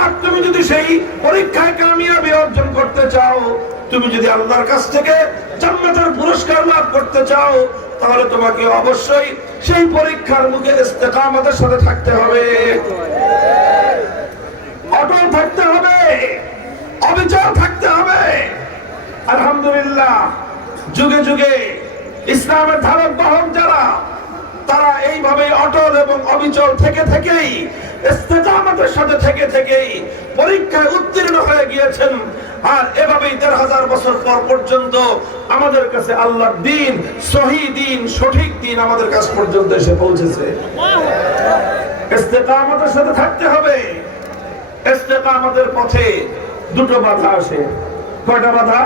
আর তুমি যদি সেই পরীক্ষায় কামিয়াবি অর্জন করতে চাও, তুমি যদি আল্লাহর কাছ থেকে জান্নাতের পুরস্কার লাভ করতে চাও, তাহলে তোমাকে অবশ্যই সেই পরীক্ষার মুখে ইস্তেকামতের সাথে থাকতে হবে, অটল থাকতে হবে, অবিচল থাকতে হবে। আলহামদুলিল্লাহ, যুগে যুগে ইসলামের ধারক বাহক যারা, তারা এইভাবে অটল এবং অবিচল থেকে থেকেই ইস্তেকামতের সাথে থেকে থেকেই পরীক্ষায় উত্তীর্ণ হয়ে গিয়েছেন। আর এভাবেই ১৫০০ বছর পর পর্যন্ত আমাদের কাছে আল্লাহর দ্বীন, সহিহ দ্বীন, সঠিক দ্বীন আমাদের কাছ পর্যন্ত এসে পৌঁছেছে। ইস্তেকামতের সাথে থাকতে হবে। ইস্তেকামতের পথে দুটো বাধা আসে। কয়টা বাধা?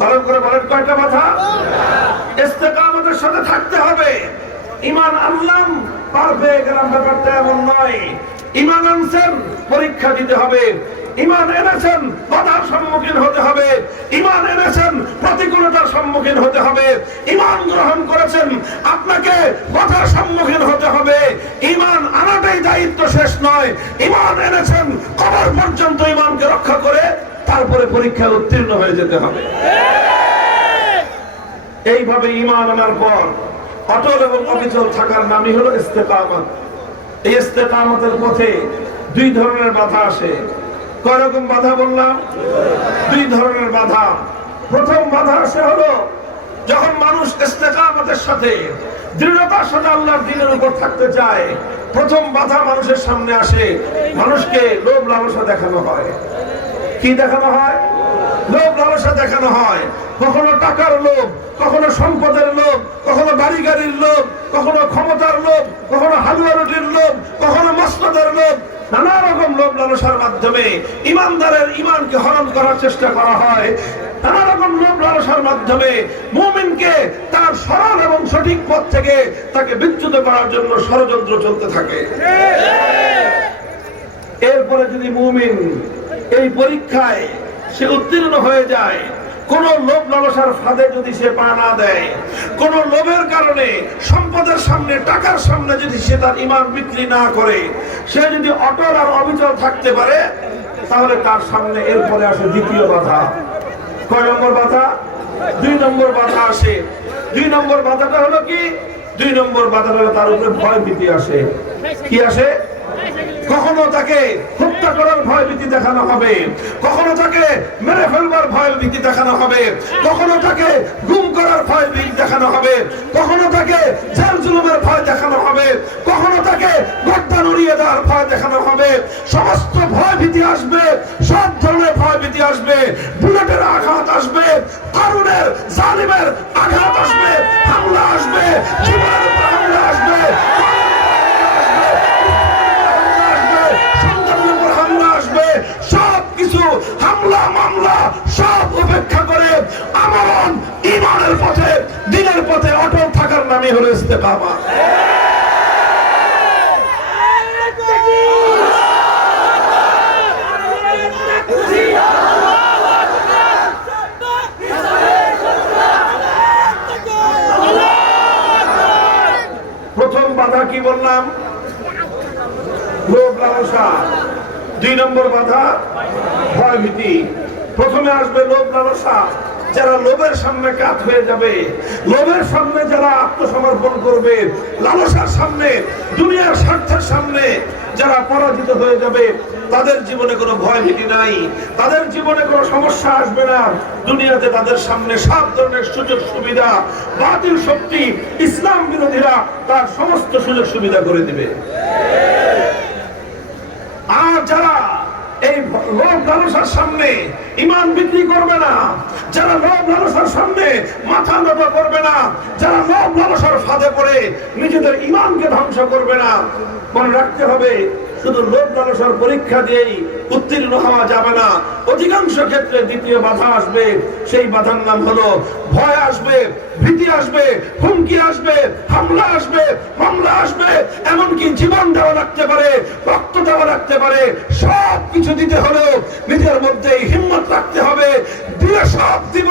পালন করে বলেন, কয়টা বাধা? ইস্তেকামতের সাথে থাকতে হবে। ঈমান আনলাম, পার পেয়ে গেলাম, ব্যাপারটা এমন নয়। ঈমান আনছেন, পরীক্ষা দিতে হবে। ঈমান এনেছেন, বাধার সম্মুখীন হতে হবে। ঈমান এনেছেন, প্রতিকূলতার সম্মুখীন হতে হবে। ঈমান গ্রহণ করেছেন, আপনাকে বাধার সম্মুখীন হতে হবে। ঈমান আনাটাই দায়িত্ব শেষ নয়। ঈমান এনেছেন, কবর পর্যন্ত ঈমানকে রক্ষা করে তারপরে পরীক্ষায় উত্তীর্ণ হয়ে যেতে হবে। এইভাবে ঈমান আনার পর অটল এবং অবিচল থাকার নামই হলো ইস্তেকামত। এই ইস্তেকামতের পথে দুই ধরনের বাধা আসে। কয় রকম বাধা বললাম? দুই ধরনের বাধা। প্রথম বাধা আসে হলো যখন মানুষ ইস্তেকামতের সাথে দৃঢ়তার সাথে আল্লাহর দ্বীনের উপর থাকতে চায়, প্রথম বাধা মানুষের সামনে আসে, মানুষকে লোভ লালসা দেখানো হয়। কি দেখানো হয়? লোভ লালসা দেখানো হয়। কখনো টাকার লোভ, কখনো সম্পদের লোভ, কখনো বাড়ি গাড়ির লোভ, কখনো ক্ষমতার লোভ, কখনো হালুয়া রুটির লোভ, কখনো মসনদের লোভ। নানা রকম লোভ লালসার মাধ্যমে ঈমানদারের ঈমানকে হরণ করার চেষ্টা করা হয়। নানা রকম লোভ লালসার মাধ্যমে মুমিনকে তার সরল এবং সঠিক পথ থেকে তাকে বিচ্যুত করার জন্য ষড়যন্ত্র চলতে থাকে। এরপরে যদি মুমিন এই পরীক্ষায় সে উত্তীর্ণ হয়ে যায়, কোন লোভ লালসার ফাঁদে যদি সে পা না দেয়, কোন লোভের কারণে সম্পদের সামনে, টাকার সামনে যদি সে তার ঈমান বিক্রি না করে, সে যদি অটল আর অবিচল থাকতে পারে, তাহলে তার সামনে এরপরে আসে দ্বিতীয় বাধা। কয় নম্বর বাধা? ২ নম্বর বাধা আসে। ২ নম্বর বাধাটা হলো কি? ২ নম্বর বাধাটা হলো তার উপরে ভয় ভীতি আসে। কি আসে? কখনো তাকে হত্যা করার ভয় ভীতি দেখানো হবে, কখনো তাকে মেরে ফেলবার ভয় ভীতি দেখানো হবে, কখনো তাকে গুম করার ভয় ভীতি দেখানো হবে, কখনো তাকে জেল জুলুমের ভয় দেখানো হবে, কখনো তাকে গর্দান উড়িয়ে দেওয়ার ভয় দেখানো হবে। সমস্ত ভয় ভীতি আসবে, সব ধরনের ভয় ভীতি আসবে। বুলেটের আঘাত আসবে, কারুনের জালিমের আঘাত আসবে, হামলা আসবে, জীবনের উপর হামলা আসবে, সবকিছু হামলা মামলা সব উপেক্ষা করে আমরণ ঈমানের পথে, দ্বীনের পথে অটল থাকার নামই হলো ইস্তেকামত। প্রথম বাধা কি বললাম? লোভ লালসা। দুই নম্বর বাধা ভয় ভীতি। প্রথমে আসবে লোভ লালসা, যারা লোভের সামনে কাত হয়ে যাবে, লোভের সামনে যারা আত্মসমর্পণ করবে, লালসার সামনে, দুনিয়ার স্বার্থের সামনে যারা পরাজিত হয়ে যাবে, তাদের জীবনে কোনো ভয় ভীতি নাই, তাদের জীবনে কোনো সমস্যা আসবে না। দুনিয়াতে তাদের সামনে সব ধরনের সুযোগ সুবিধা, বাতিল শক্তি, ইসলাম বিরোধীরা তার সমস্ত সুযোগ সুবিধা করে দিবে। আর যারা এই লোভ লালসার সামনে ঈমান বিক্রি করবে না, যারা লোভ লালসার সামনে মাথা নত করবে না, যারা লোভ লালসার ফাঁদে পড়ে নিজেদের ঈমানকে ধ্বংস করবে না, মনে রাখতে হবে শুধু লোভ লালসার পরীক্ষা দিয়েই উত্তীর্ণ হওয়া যাবে না। অধিকাংশ ক্ষেত্রে দ্বিতীয় বাধা আসবে, সেই বাধার নাম হলো ভয় আসবে, ভীতি আসবে, হুমকি আসবে, হামলা আসবে, মামলা আসবে, এমনকি জীবন দেওয়া লাগতে পারে, রক্ত দেওয়া লাগতে পারে। সব কিছু দিতে হলেও নিজের মধ্যে হিম্মত রাখতে হবে, দিলে সব দিব,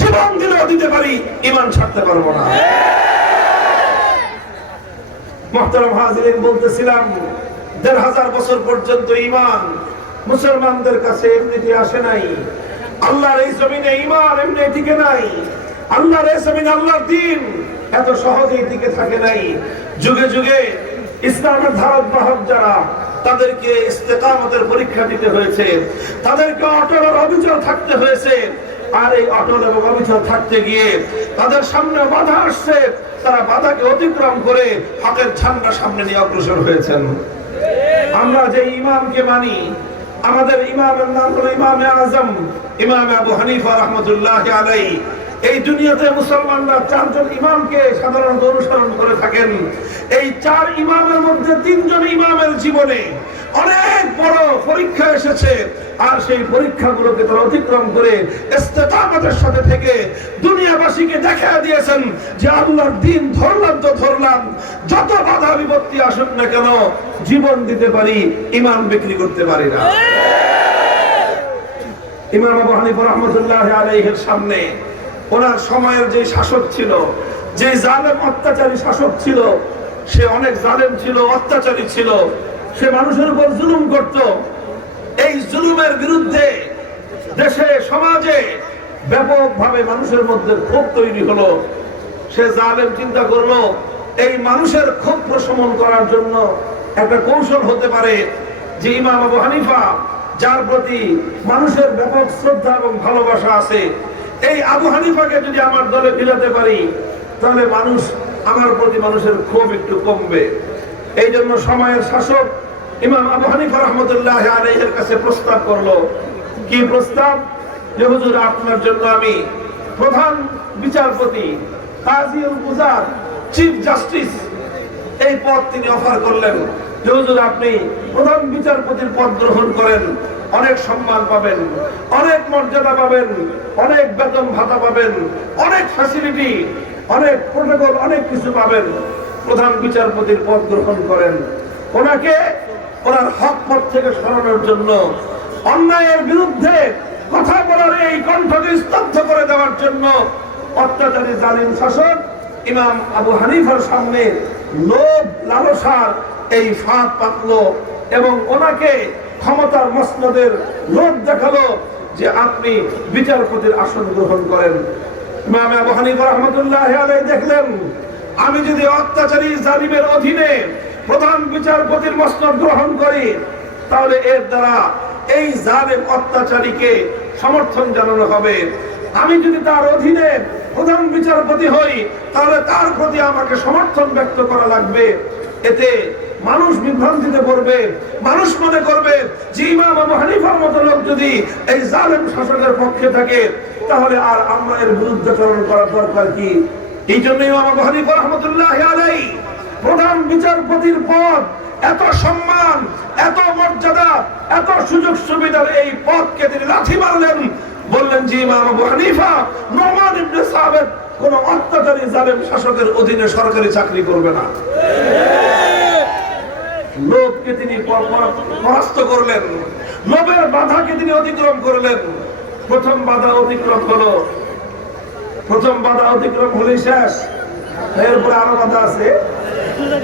জীবন দিলেও দিতে পারি, ঈমান ছাড়তে পারবো না। মুহতারাম হাজিরিন, বলতেছিলাম ১৫০০ বছর পর্যন্ত ঈমান মুসলমানদের কাছে এমনিতে আসে নাই। আল্লাহর এই জমিনে ঈমান এমনি টিকে নাই। আল্লাহর এই জমিনে আল্লাহর দ্বীন এত সহজেই টিকে থাকে নাই। যুগে যুগে ইসলামের ধারক বাহক যারা, তাদেরকে ইস্তেকামতের পরীক্ষা দিতে হয়েছে, তাদেরকে অটল আর অবিচল থাকতে হয়েছে। আর এই অটল এবং অবিচল থাকতে গিয়ে তাদের সামনে বাধা আসছে, তারা বাধাকে অতিক্রম করে হকের ঝান্ডা সামনে নিয়ে অগ্রসর হয়েছেন। আমরা যে ইমামকে মানি, আমাদের ইমামের নাম হলো ইমামে আজম, ইমাম আবু হানিফা রাহমাতুল্লাহি আলাইহি। এই দুনিয়াতে মুসলমানরা ৪ জন ইমামকে সাধারণত অনুসরণ করে থাকেন। এই ৪ ইমামের মধ্যে ৩ জন ইমামের জীবনে অনেক বড় পরীক্ষা এসেছে, আর সেই পরীক্ষাগুলোকে তারা অতিক্রম করে ইস্তেকামতের সাথে থেকে দুনিয়াবাসীকে দেখিয়ে দিয়েছেন যে আল্লাহর দ্বীন ধরলাম তো ধরলাম, যত বাধা বিপত্তি আসুক না কেন জীবন দিতে পারি, ঈমান বিক্রি করতে পারি না। ইমাম আবু হানিফা রাহমাতুল্লাহি আলাইহির সামনে ওনার সময়ের যে শাসক ছিল, যে জালেম অত্যাচারী শাসক ছিল, সে অনেক জালেম ছিল, অত্যাচারী ছিল, সে মানুষের উপর জুলুম করত। এই জুলুমের বিরুদ্ধে দেশে সমাজে ব্যাপকভাবে মানুষের মধ্যে ক্ষোভ তৈরি হলো। সে জালেম চিন্তা করলো এই মানুষের ক্ষোভ প্রশমন করার জন্য একটা কৌশল হতে পারে যে ইমাম আবু হানিফা, যার প্রতি মানুষের ব্যাপক শ্রদ্ধা এবং ভালোবাসা আছে, এই আবু হানিফাকে যদি আমার দলে ফিরাতে পারি, তাহলে মানুষ, আমার প্রতি মানুষের ক্ষোভ একটু কমবে। এই জন্য সময়ের শাসক ইমাম আবু হানিফা রাহমাতুল্লাহি আলাইহির কাছে প্রস্তাব করলো। কি প্রস্তাব? যে হুজুর, আপনার জন্য আমি প্রধান বিচারপতি, কাজীউল কুযাত, চিফ জাস্টিস, এই পদ তিনি অফার করলেন। যে হুজুর, আপনি প্রধান বিচারপতির পদ গ্রহণ করেন, অনেক সম্মান পাবেন, অনেক মর্যাদা পাবেন, অনেক বেতন ভাতা পাবেন, অনেক ফ্যাসিলিটি, অনেক প্রোটোকল, অনেক কিছু পাবেন। প্রধান বিচারপতির পদ গ্রহণ করেন। ওনাকে ওনার হক পথ থেকে সরানোর জন্য, অন্যায়ের বিরুদ্ধে কথা বলার এই কণ্ঠকে স্তব্ধ করে দেওয়ার জন্য অত্যাচারী জালিম শাসক ইমাম আবু হানিফার সামনে লোভ লালসার এই ফাঁদ পাতলো এবং ওনাকে ক্ষমতার মসনদের লোভ দেখালো যে আপনি বিচারপতির আসন গ্রহণ করেন। ইমাম আবু হানিফা রাহমাতুল্লাহি আলাইহি দেখলেন, আমি যদি অত্যাচারী জালিমের অধীনে প্রধান বিচারপতির মসনদ গ্রহণ করি, তাহলে এর দ্বারা এই জালিম অত্যাচারীকে সমর্থন জানানো হবে। আমি যদি তার অধীনে প্রধান বিচারপতি হই, তাহলে তার প্রতি আমাকে সমর্থন ব্যক্ত করা লাগবে। এতে মানুষ বিভ্রান্তিতে পড়বে, মানুষ মনে করবে যে ইমাম আবু হানিফার মতো লোক যদি এই জালেম শাসকের পক্ষে থাকে, তাহলে আর আমরা এর বিরুদ্ধাচরণ করার দরকার কি? এই জন্য ইমাম আবু হানিফা রাহমাতুল্লাহি আলাইহি প্রধান বিচারপতির পদ, এত সম্মান, এত মর্যাদা, এত সুযোগ সুবিধার এই পদকে তিনি লাথি মারলেন। বললেন যে ইমাম আবু হানিফা, নোমান ইবনে সাবিত কোন অত্যাচারী জালেম শাসকের অধীনে সরকারি চাকরি করবে না। লোভকে তিনি পরাস্ত করলেন, লোভের বাধাকে তিনি অতিক্রম করলেন। প্রথম বাধা অতিক্রম হলো, প্রথম বাধা অতিক্রম হলে শেষ, এরপরে আরো বাধা আছে।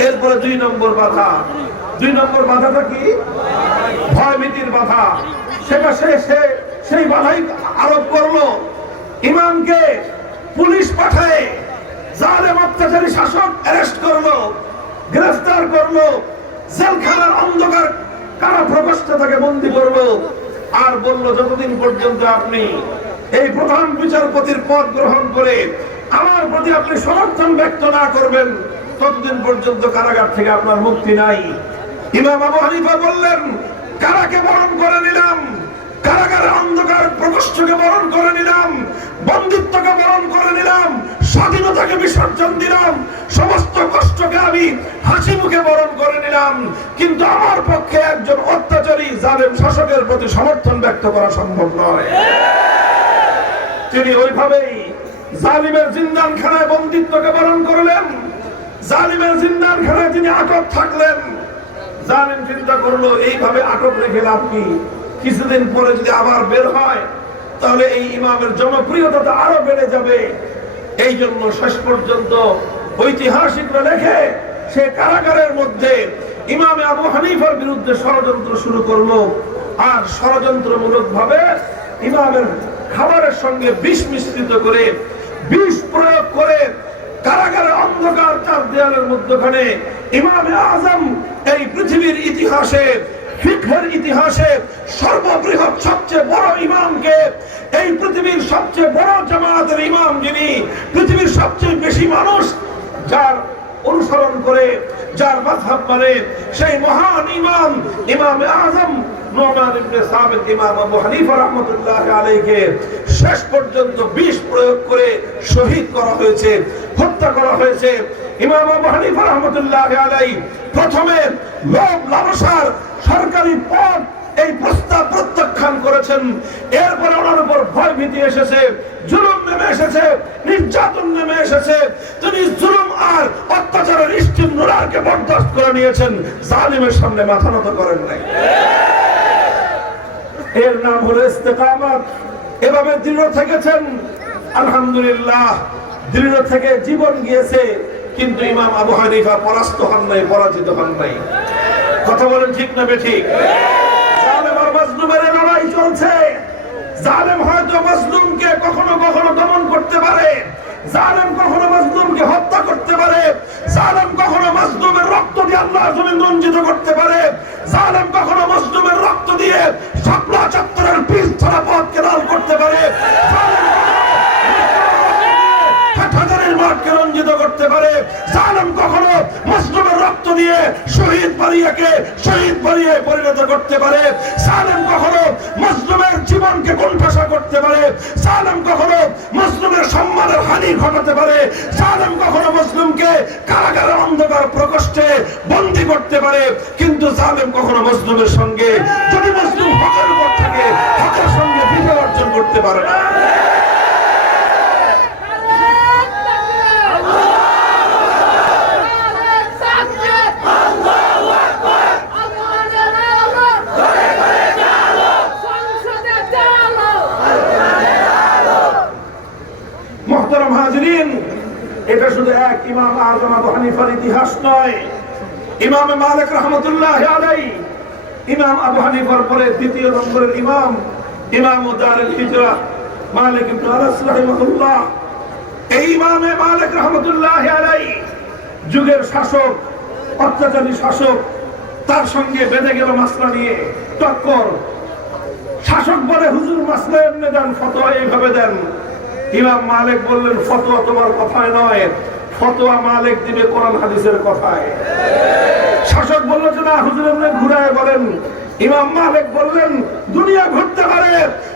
এরপরে 2 নম্বর বাধা, 2 নম্বর বাধাটা কি? ভয়ভীতির বাধা। সেটা সেই বাধাই আরোপ করলো। ইমামকে পুলিশ পাঠায় জালেম অত্যাচারী শাসক অ্যারেস্ট করলো, গ্রেফতার করলো, জেলখানার অন্ধকার কারা প্রকোষ্ঠে তাকে বন্দী করলো, আর বলল যতদিন পর্যন্ত আপনি এই প্রধান বিচারপতির পদ গ্রহণ করে আমার প্রতি আপনি সমর্থন ব্যক্ত না করবেন ততদিন পর্যন্ত কারাগার থেকে আপনার মুক্তি নাই। ইমাম আবু হানিফা বললেন, কারাকে বরণ করে নিলাম, কারাগারের অন্ধকার প্রকোষ্ঠকে বরণ করে নিলাম, বন্দিত্বকে বরণ করে নিলাম, স্বাধীনতাকে বিসর্জন দিলাম, সমস্ত কষ্টকে আমি হাসি মুখে বরণ করে নিলাম, কিন্তু আমার পক্ষে একজন অত্যাচারী জালেম শাসকের প্রতি সমর্থন ব্যক্ত করা সম্ভব নয়। তিনি ওইভাবেই জালিমের জিন্দানখানায় বন্দিত্বকে বরণ করলেন, জালিমের জিন্দানখানায় তিনি আটক থাকলেন। জালিম চিন্তা করলো এইভাবে আটক রেখে লাভ কি, কিছুদিন পরে যদি আবার বের হয় তাহলে এই ইমামের জনপ্রিয়তা আরো বেড়ে যাবে। এই জন্য শেষ পর্যন্ত ঐতিহাসিকরা লেখে সে কারাগারের মধ্যে ইমামে আবু হানিফার বিরুদ্ধে ষড়যন্ত্র শুরু করলো, আর ষড়যন্ত্রমূলক ভাবে ইমামের খাবারের সঙ্গে বিষ মিশ্রিত করে, বিষ প্রয়োগ করে কারাগারের অন্ধকার 4 দেয়ালের মধ্যখানে ইমামে আজম এই পৃথিবীর ইতিহাসে, ফিকহের ইতিহাসে সর্ববৃহৎ সবচেয়ে বড় ইমামকে, এই পৃথিবীর সবচেয়ে বড় জামাতের ইমাম যিনি, পৃথিবীর সবচেয়ে বেশি মানুষ যার অনুসরণ করে, যার মাযহাব মানে, সেই মহান ইমাম ইমামে আজম নুমান ইবনে সাবিত ইমাম আবু হানিফা রাহমাতুল্লাহ আলাইহিকে শেষ পর্যন্ত বিষ প্রয়োগ করে শহীদ করা হয়েছে, হত্যা করা হয়েছে। ইমাম আবু হানিফা রাহমাতুল্লাহ আলাইহি প্রথমে লোভ লালসার সরকারি পদ এই প্রস্তাব প্রত্যাখ্যান করেছেন, এরপরে ওনার উপর ভয় ভীতি এসেছে, জুলুম নেমে এসেছে, নির্যাতন নেমে এসেছে, তিনি জুলুম আর অত্যাচারের স্টিম রোলারকে বরদাস্ত করে নিয়েছেন, জালিমের সামনে মাথা নত করেন নাই। এর নাম হলো ইস্তেকামত। এভাবে দৃঢ় থেকেছেন, আলহামদুলিল্লাহ, দৃঢ় থেকে জীবন গিয়েছে, কিন্তু ইমাম আবু হানিফা পরাস্ত হন নাই, পরাজিত হন নাই। কথা বলেন ঠিক না বেঠিক? জালেম আর মাজলুমের লড়াই চলছে। জালেম হয়তো মাজলুমকে কখনো কখনো দমন করতে পারে, জালেম কখনো মাজলুমকে হত্যা করতে পারে, জালেম কখনো মাজলুমের রক্ত দিয়ে আল্লাহর জমিন রঞ্জিত করতে পারে, জালেম কখনো মাজলুমের রক্ত দিয়ে শাপলা চত্বরের পিচ ধরা পথকে লাল করতে পারে, হাটহাজারীর মাঠকে রঞ্জিত করতে পারে, জালেম কখনো মাজলুমের রক্ত দিয়ে শহীদ বাড়িয়াকে শহীদ বাড়িয়ায় পরিণত করতে পারে, জালেম কখনো মাজলুমের জীবনকে কোণঠাসা করতে পারে, জালেম কখনো মাজলুমের সম্মানের হানি ঘটাতে পারে, জালেম কখনো মাজলুমকে কারাগারের অন্ধকার প্রকোষ্ঠে বন্দী করতে পারে, কিন্তু জালেম কখনো মাজলুমের সঙ্গে, যদি মাজলুম হকের উপর থাকে, হকের সঙ্গে বিজয় অর্জন করতে পারে না। মুহতারাম হাজিরিন, এটা শুধু এক ইমাম আজম আবু হানিফার ইতিহাস নয়। ইমাম মালিক রাহমাতুল্লাহ আলাইহি, ইমাম আবু হানিফার পরে দ্বিতীয় নম্বরের ইমাম, ইমাম দারুল হিজরা মালিক ইবনে আনাস রাহিমাহুল্লাহ। এই ইমামে মালিক রাহমাতুল্লাহ আলাইহি যুগের শাসক, অত্যাচারী শাসক, তার সঙ্গে বেঁধে গেল মাসলা নিয়ে টক্কর। শাসক বলে হুজুর মাসলা এমনি দেন, ফতোয়া এইভাবে দেন। ইমাম মালিক বললেন, ফতোয়া তোমার কথায় নয়, ফতোয়া মালিক দিবে কোরআন হাদিসের কথায়। শাসক বলল যে না হুজুর এমনি ঘুরায় বলেন। ইমাম মালিক বললেন, দুনিয়া ঘুরতে পারে,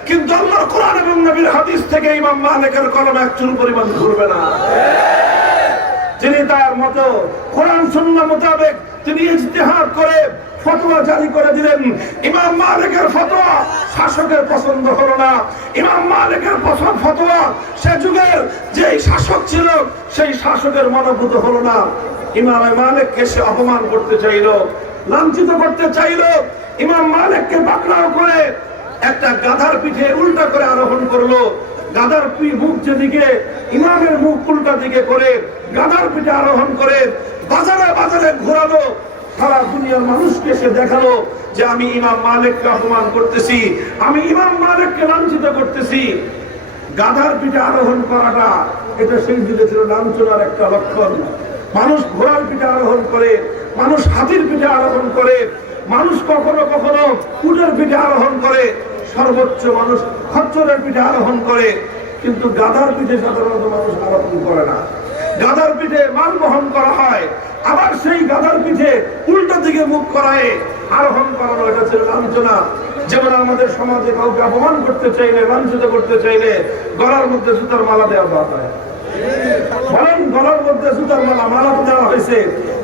কিন্তু আল্লাহর কোরআন এবং নবীর হাদিস থেকে ইমাম মালিকের কলম এক চুল পরিমাণ ঘুরবে না। তিনি তার মতো কোরআন সুন্নাহ মোতাবেক তিনি ইজতিহাদ করে ফতোয়া জারি করে দিলেন। ইমাম মালিকের ফতোয়া শাসকের পছন্দ হলো না। ইমাম মালিকের পছন্দ ফতোয়া সে যুগের যে শাসক ছিল সেই শাসকের মনোভূত হলো না। ইমাম মালিককে সে অপমান করতে চাইল, লাঞ্ছিত করতে চাইল। ইমাম মালিককে পাকড়াও করে একটা গাধার পিঠে উল্টা করে আরোহণ করলো। গাধার মুখ যেদিকে, ইমামের মুখ উল্টা দিকে করে গাধার পিঠে আরোহণ করে বাজারে বাজারে ঘোরালো। সারা দুনিয়ার মানুষকে সে দেখালো যে আমি ইমাম মালিককে অপমান করতেছি, আমি ইমাম মালিককে লাঞ্ছিত করতেছি। গাধার পিঠে আরোহণ করাটা এটা সেই যুগে ছিল লাঞ্ছনার একটা লক্ষণ। মানুষ ঘোড়ার পিঠে আরোহণ করে, মানুষ হাতির পিঠে আরোহণ করে, মানুষ কখনো কখনো উটের পিঠে আরোহণ করে, সর্বোচ্চ মানুষ খচ্চরের পিঠে আরোহণ করে, কিন্তু গাধার পিঠে সাধারণত মানুষ আরোহণ করে না। গাধার পিঠে মাল বহন করা হয়, আবার সেই গাধার পিঠে উল্টো দিকে মুখ করায় আরোহণ করানো, এটা ছিল লাঞ্ছনা। যেমন আমাদের সমাজে কাউকে অপমান করতে চাইলে, লাঞ্ছিত করতে চাইলে গলার মধ্যে জুতার মালা দেওয়া হয়। বলেন, গলার মধ্যে জুতার মালা দেওয়া হয়েছে,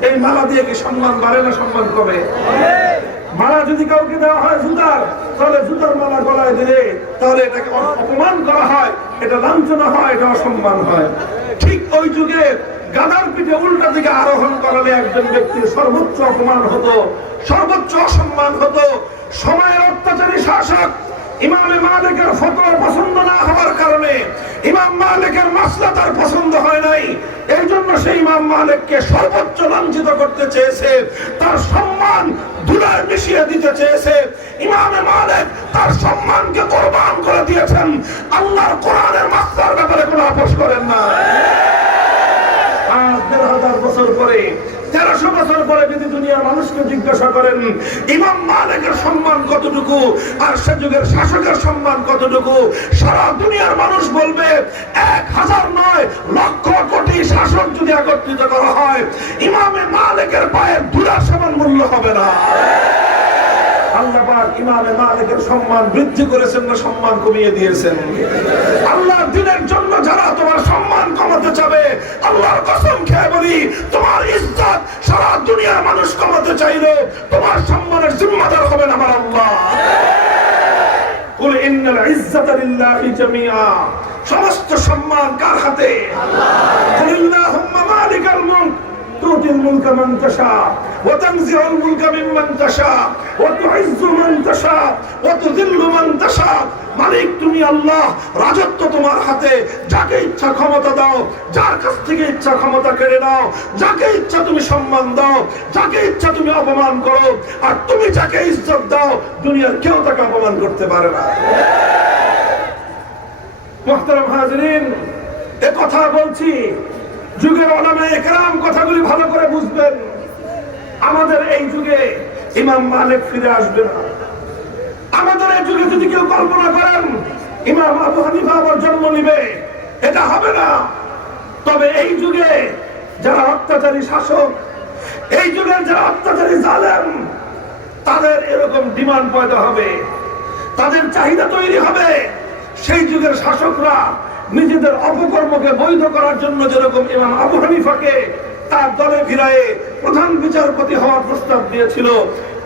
এই মালা দিয়ে কি সম্মান বাড়ে না সম্মান কমে? মালা যদি কাউকে দেওয়া হয় জুতার, তাহলে জুতার মালা গলায় দিলে তাহলে এটাকে অপমান করা হয়, এটা লাঞ্ছনা হয়, এটা অসম্মান হয়। ঠিক ওই যুগে গাধার পিঠে উল্টা দিকে আরোহণ করালে একজন ব্যক্তির সর্বোচ্চ অপমান হতো, সর্বোচ্চ অসম্মান হতো। সময়ের অত্যাচারী শাসক ইমামে মালিকের ফতোয়া পছন্দ না হওয়ার কারণে ইমাম মালিকের মাসলা তার পছন্দ হয় নাই, এই জন্য সেই ইমাম মালিককে সর্বোচ্চ লাঞ্ছিত করতে চেয়েছে, তার সম্মান ধুলায় মিশিয়ে দিতে চেয়েছে। ইমামে মালিক তার সম্মানকে কোরবান করে দিয়েছেন, আল্লাহর কোরআনের মাসলার ব্যাপারে কোনো আপোষ করেন না। 1000 বছর পরে, 1300 বছর পরে যদি দুনিয়ার মানুষকে জিজ্ঞাসা করেন ইমাম মালিকের সম্মান কতটুকু আর সে যুগের শাসকের সম্মান কতটুকু, সারা দুনিয়ার মানুষ বলবে 1000 নয়, লক্ষ কোটি শাসক যদি একত্রিত করা হয় ইমামে মালিকের পায়ের ধুলার সমান মূল্য হবে না। আল্লাহ পাক ইমামে মালিকের সম্মান বৃদ্ধি করেছেন না সম্মান কমিয়ে দিয়েছেন? আল্লাহর দ্বীনের জন্য যারা তোমার সম্মান কমাতে চাবে, আল্লাহর কসম খেয়ে বলি, তোমার ইজ্জত সারা দুনিয়ার মানুষ কমাতে চাইলো তোমার সম্মানের জিম্মাদার হবেন আমার আল্লাহ। কুল ইন্নাল ইজ্জাতা লিল্লাহি জামিআ, সমস্ত সম্মান কার হাতে? কুলিল্লাহুম্মা মালিকাল মুলক তুতিল মুলকা মান তাশা ওয়া তানজিউল মুলকা মিম্মান তাশা ওয়া তুইজ্জু মান তাশা ওয়া তুযিল্লু মান তাশা। মালিক তুমি আল্লাহ, রাজত্ব তোমার হাতে, যাকে ইচ্ছা ক্ষমতা দাও, যার কাছ থেকে ইচ্ছা ক্ষমতা কেড়ে নাও, যাকে ইচ্ছা তুমি সম্মান দাও, যাকে ইচ্ছা তুমি অপমান করো, আর তুমি যাকে ইজ্জত দাও দুনিয়ার কেউ তাকে অপমান করতে পারে না। মুহতারাম হাজিরিন, এ কথা বলছি, যুগের উলামায়ে কেরাম কথাগুলি ভালো করে বুঝবেন। আমাদের এই যুগে ইমাম মালিক ফিরে আসবে না। আমাদের এই যুগে যদি কেউ কল্পনা করেন ইমাম আবু হানিফা আবার জন্ম নিবে, এটা হবে না। তবে এই যুগে যারা অত্যাচারী শাসক, এই যুগের যারা অত্যাচারী জালেম, তাদের এরকম ডিমান্ড পয়দা হবে, তাদের চাহিদা তৈরি হবে। সেই যুগের শাসকরা নিজেদের অপকর্মকে বৈধ করার জন্য যেরকম ইমাম আবু হানিফাকে তার দলে ভিড়ায়ে প্রধান বিচারপতি হওয়ার প্রস্তাব দিয়েছিল,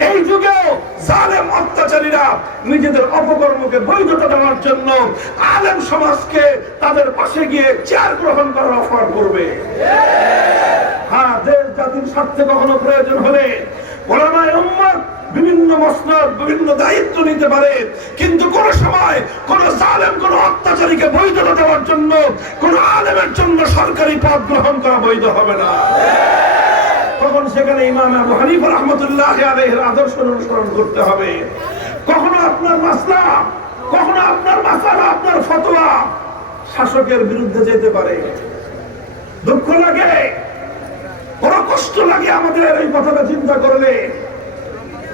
এই যুগেও জালেম অত্যাচারীরা নিজেদের অপকর্মকে বৈধতা দেওয়ার জন্য আলেম সমাজকে তাদের পাশে গিয়ে চেয়ার গ্রহণ করার অফার করবে। হ্যাঁ, দেশ জাতির স্বার্থে কখনো প্রয়োজন হলে উলামায়ে উম্মাত বিভিন্ন মসনদ, বিভিন্ন দায়িত্ব নিতে পারে, কিন্তু কোন সময় কোন জালেম, কোন অত্যাচারীকে বৈধতা দেওয়ার জন্য কোন আলেমের জন্য সরকারি পদ গ্রহণ করা বৈধ হবে না। তখন সেখানে ইমাম আবু হানিফা রাহমাতুল্লাহি আলাইহির আদর্শ অনুসরণ করতে হবে। কখনো আপনার মাসলা, কখনো আপনার মাসালা, আপনার ফতোয়া শাসকের বিরুদ্ধে যেতে পারে। দুঃখ লাগে, বড় কষ্ট লাগে আমাদের এই কথাটা চিন্তা করলে।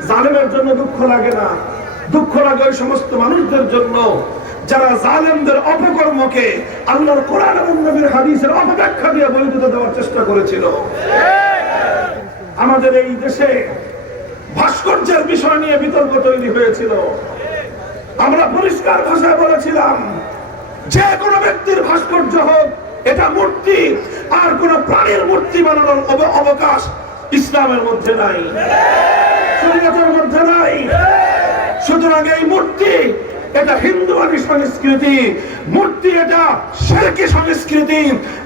জালেমের জন্য দুঃখ লাগে না, দুঃখ লাগে ওই সমস্ত মানুষদের জন্য যারা জালেমদের অপকর্মকে আল্লাহর কোরআন এবং নবীর হাদিসের অপব্যাখ্যা দিয়ে বৈধতা দেওয়ার চেষ্টা করেছিল। আমাদের এই দেশে ভাস্কর্যের বিষয় নিয়ে বিতর্ক তৈরি হয়েছিল। আমরা পরিষ্কার ভাষায় বলেছিলাম, যে কোনো ব্যক্তির ভাস্কর্য হোক, এটা মূর্তি, আর কোন প্রাণীর মূর্তি বানানোর অবকাশ ইসলামের মধ্যে নাই, শরীয়তের মধ্যে নাই। সুতরাং এই মূর্তি এটা হিন্দুয়ানি সংস্কৃতি, মূর্তি এটা শিরকি সংস্কৃতি,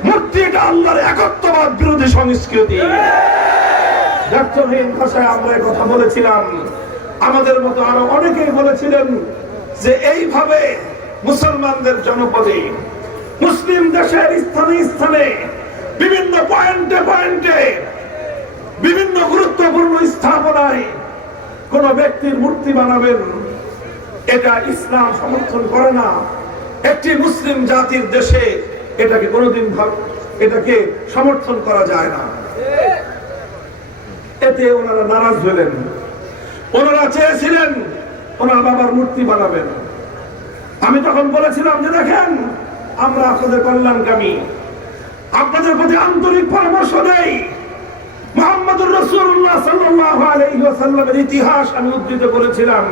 মূর্তি এটা আল্লাহর একত্ববাদ বিরোধী সংস্কৃতি। ব্যর্থহীন ভাষায় আমরা এই কথা বলেছিলাম। আমাদের মতো আরো অনেকেই বলেছিলেন যে এইভাবে মুসলমানদের জনপদে, মুসলিম দেশের স্থানে স্থানে, বিভিন্ন পয়েন্টে পয়েন্টে বিভিন্ন গুরুত্বপূর্ণ স্থাপনায় কোন ব্যক্তির মূর্তি বানাবেন, এটা ইসলাম সমর্থন করে না। একটি মুসলিম জাতির দেশে এটাকে কোনোদিন এটাকে সমর্থন করা যায় না। এতে ওনারা নারাজ হলেন। ওনারা চেয়েছিলেন ওনার বাবার মূর্তি বানাবেন। আমি তখন বলেছিলাম যে দেখেন, আমরা আপনাদের কল্যাণকামী, আপনাদের প্রতি আন্তরিক পরামর্শ দেই। মুহাম্মদুর রাসূলুল্লাহ সাল্লাল্লাহু আলাইহি ওয়াসাল্লামের ইতিহাস আমি উদ্ধৃত করেছিলাম।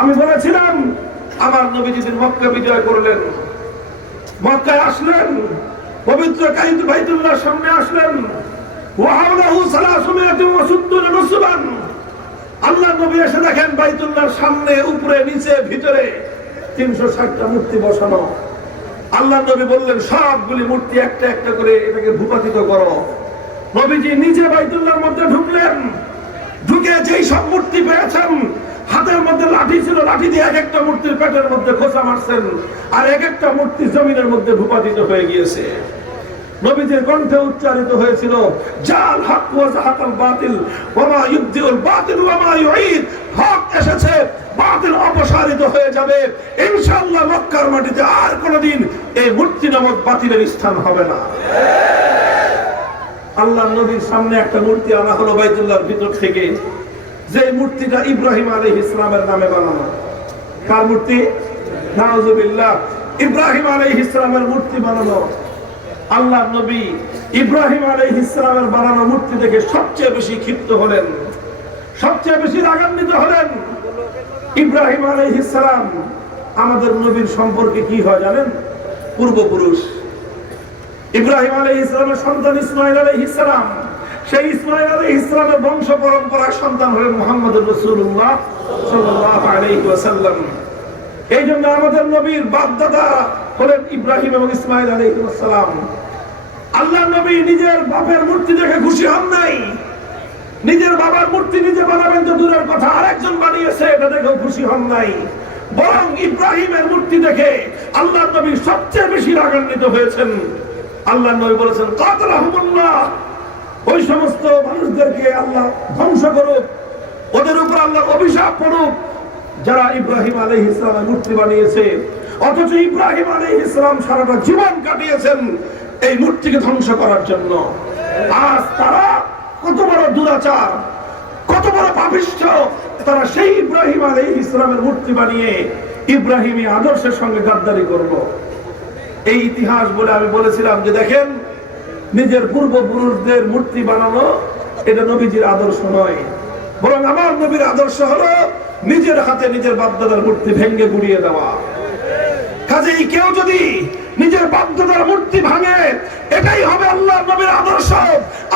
আমি বলেছিলাম আমার নবী যেদিন মক্কা বিজয় করলেন, মক্কায় আসলেন, পবিত্র বাইতুল্লাহর সামনে আসলেন, ওয়াহাউলাহু 370 নসবান। আল্লাহর নবী এসে দেখেন বাইতুল্লাহর সামনে, উপরে, নিচে, ভিতরে 360টা মূর্তি বসানো। আল্লাহর নবী বললেন সবগুলি মূর্তি একটা একটা করে এটাকে ভূপাতিত করো। নবীজি নিজে বাইতুল্লাহর মধ্যে ঢুকলেন, ঢুকে যেই সব মূর্তি পেয়েছেন, হাতের মধ্যে লাঠি ছিল, লাঠি দিয়ে এক একটা মূর্তির পেটের মধ্যে খোঁচা মারছেন, আর এক একটা মূর্তি জমিনের মধ্যে ভূপাতিত হয়ে গিয়েছে। নবীজির কণ্ঠে উচ্চারিত হয়েছিল, জাল হক ওয়া যাহাকাল বাতিল ওয়া মা ইউবদিউল বাতিল ওয়া মা ইউঈদ। হক এসেছে, বাতিল অপসারিত হয়ে যাবে ইনশাআল্লাহ। মক্কার মাটিতে আর কোনোদিন এই মূর্তি নামক বাতিলের স্থান হবে না। আল্লাহর নবীর সামনে একটা মূর্তি আনা হলো বাইতুল্লাহর ভিতর থেকে, যে মূর্তিটা ইব্রাহিম আলাইহিস সালামের নামে বানানো। কার মূর্তি? নাউজুবিল্লাহ, ইব্রাহিম আলাইহিস সালামের মূর্তি বানানো। আল্লাহর নবী ইব্রাহিম আলাইহিস সালামের বানানো মূর্তি দেখে সবচেয়ে বেশি ক্ষিপ্ত হলেন, সবচেয়ে বেশি রাগান্বিত হলেন। ইব্রাহিম আলাইহিস সালাম আমাদের নবীর সম্পর্কে কি হয় জানেন? পূর্বপুরুষ। ইব্রাহিম আলাইহিস সালামের সন্তান ইসমাঈল আলাইহিস সালাম, সেই ইসমাঈল আলাইহিস সালামের বংশ পরম্পরার সন্তান হলেন মুহাম্মদুর রাসূলুল্লাহ সাল্লাল্লাহু আলাইহি ওয়াসাল্লাম। এই জন্য আমাদের নবীর বাপ দাদা হলেন ইব্রাহিম এবং ইসমাঈল আলাইহিস সালাম। আল্লাহর নবী নিজের বাপের মূর্তি দেখে খুশি হন নাই। নিজের বাবার মূর্তি নিজে বানাবেন তো দূরের কথা, আরেকজন বানিয়েছে এটা দেখেও খুশি হন নাই। বরং ইব্রাহিমের মূর্তি দেখে আল্লাহর নবী সবচেয়ে বেশি রাগান্বিত হয়েছেন। আল্লাহর নবী বলেছেন, কাতালাহুমুল্লাহ, ওই সমস্ত মানুষদেরকে আল্লাহ ধ্বংস করুক, ওদের উপর আল্লাহ অভিশাপ পড়ুক যারা ইব্রাহিম আলাইহিস সালামের মূর্তি বানিয়েছে। অথচ ইব্রাহিম আলাইহিস সালাম সারাটা জীবন কাটিয়েছেন এই মূর্তিকে ধ্বংস করার জন্য। আজ তারা কত বড় দুরাচার, কত বড় পাপিষ্ঠ, তারা সেই ইব্রাহিম আলাইহিস সালামের মূর্তি বানিয়ে ইব্রাহিমী আদর্শের সঙ্গে গাদ্দারি করলো। এই ইতিহাস বলে আমি বলেছিলাম যে দেখেন, নিজের পূর্বপুরুষদের মূর্তি বানানো এটা নবীজির আদর্শ নয়, বরং আমার নবীর আদর্শ হলো নিজের হাতে নিজের বাপদাদার মূর্তি ভেঙে গুড়িয়ে দেওয়া। কাজেই কেউ যদি নিজের বাপদাদার মূর্তি ভাঙে, এটাই হবে আল্লাহর নবীর আদর্শ।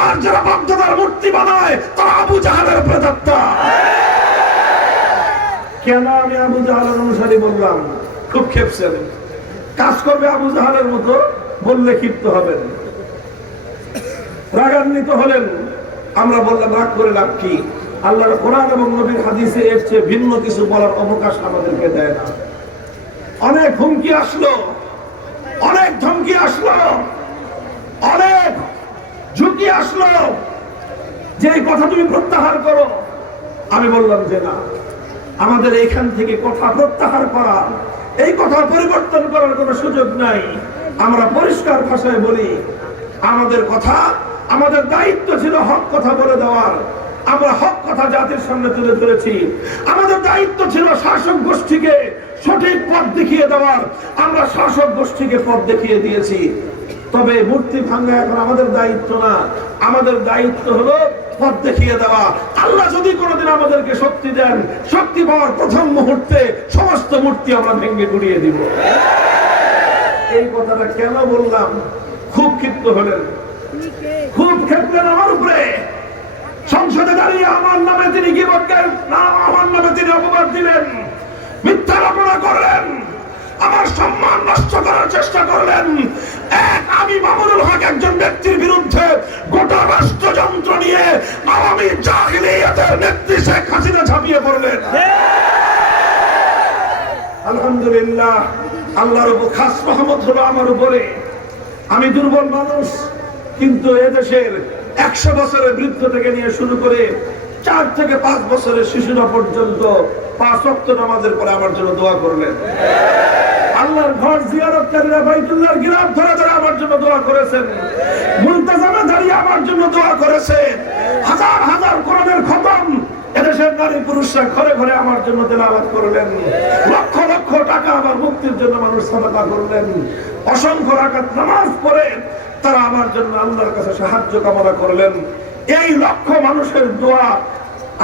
আর যারা বাপদাদার মূর্তি বানায় তারা আবু জাহালের প্রেতাত্মা। কেন আমি আবু জাহালের অনুসারী বললাম? খুব খেপছেন, কাজ করবে আবু জাহালের মতো, বললে ক্ষিপ্ত হবেন, রাগান্বিত হলেন। আমরা বললাম রাগ করে লাভ কি? আল্লাহর কোরআন এবং নবীর হাদিসে এর চেয়ে ভিন্ন কিছু বলার অবকাশ আমাদেরকে দেয় না। অনেক হুমকি আসলো, অনেক ধমকি আসলো, অনেক ঝুঁকি আসলো যে এই কথা তুমি প্রত্যাহার করো। আমি বললাম যে না, আমাদের এখান থেকে কথা প্রত্যাহার করা, এই কথা পরিবর্তন করার কোনো সুযোগ নাই। আমরা পরিষ্কার ভাষায় বলি, আমাদের কথা, আমাদের দায়িত্ব ছিল হক কথা বলে দেওয়ার। আমরা হক কথা জাতির সামনে তুলে ধরেছি। আমাদের দায়িত্ব ছিল শাসক গোষ্ঠীকে সঠিক পথ দেখিয়ে দেওয়ার। আমরা শাসক গোষ্ঠীকে পথ দেখিয়ে দিয়েছি। তবে মূর্তি ভাঙা এখন আমাদের দায়িত্ব না, আমাদের দায়িত্ব হলো পথ দেখিয়ে দেওয়া। আল্লাহ যদি কোনোদিন আমাদেরকে শক্তি দেন, শক্তি পাওয়ার প্রথম মুহূর্তে সমস্ত মূর্তি আমরা ভেঙে গুড়িয়ে দিব। এই কথাটা কেন বললাম? খুব ক্ষিপ্ত হলেন, খুব ক্ষেপলেন আমার উপরে। সংসদে দাঁড়িয়ে আমার নামে তিনি গীবত করেন, আমার নামে তিনি অপবাদ দিলেন, মিথ্যা রচনা করলেন, আমার সম্মান নষ্ট করার চেষ্টা করলেন। আমি মামুনুল হক একজন ব্যক্তির বিরুদ্ধে গোটা রাষ্ট্রযন্ত্র নিয়ে আওয়ামী জাহিলিয়াতের নেত্রী শেখ হাসিনা ঝাঁপিয়ে পড়লেন। আলহামদুলিল্লাহ, আল্লাহর উপর খাস রহমত হলো আমার উপরে। আমি দুর্বল মানুষ, কিন্তু এদেশের 100 বছরের বৃদ্ধ থেকে নিয়ে শুরু করে 4 থেকে 5 বছরের শিশুরা পর্যন্ত 5 ওয়াক্ত নামাজের পরে আমার জন্য দোয়া করলেন। আল্লাহর ঘর জিয়ারতকারীরা বাইতুল্লাহর গিলাফ ধরে ধরে আমার জন্য দোয়া করেছেন। মুলতাজামে দাঁড়িয়ে আমার জন্য দোয়া করেছেন। হাজার হাজার কোরআনের খতম এদেশের নারী পুরুষরা ঘরে ঘরে আমার জন্য তেলাওয়াত করলেন। লক্ষ লক্ষ টাকা আমার মুক্তির জন্য মানুষ সাদাকা করলেন। অসংখ্য রাকাত নামাজ পড়ে তারা আমার জন্য আল্লাহর কাছে সাহায্য কামনা করলেন। এই লক্ষ মানুষের দোয়া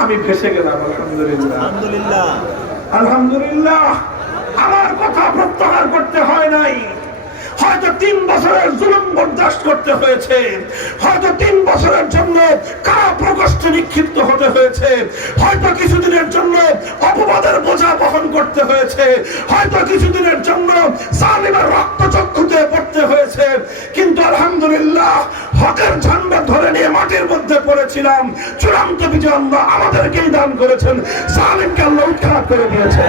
আমি ভেসে গেলাম। আলহামদুলিল্লাহ, আলহামদুলিল্লাহ, আলহামদুলিল্লাহ। আমার কথা প্রত্যাহার করতে হয় নাই। হয়তো 3 বছরের জুলুম বরদাস্ত করতে হয়েছে, হয়তো 3 বছরের জন্য কারা প্রকোষ্ঠে নিক্ষিপ্ত হতে হয়েছে, হয়তো কিছুদিনের জন্য অপবাদের বোঝা বহন করতে হয়েছে, হয়তো কিছুদিনের জন্য জালিমের রক্তচক্ষুতে পড়তে হয়েছে, কিন্তু আলহামদুলিল্লাহ হকের ঝান্ডা ধরে নিয়ে মাটির মধ্যে পড়েছিলাম। চূড়ান্ত বিজয় আল্লাহ আমাদেরকেই দান করেছেন। জালিমকে আল্লাহ উৎখাত করে দিয়েছে।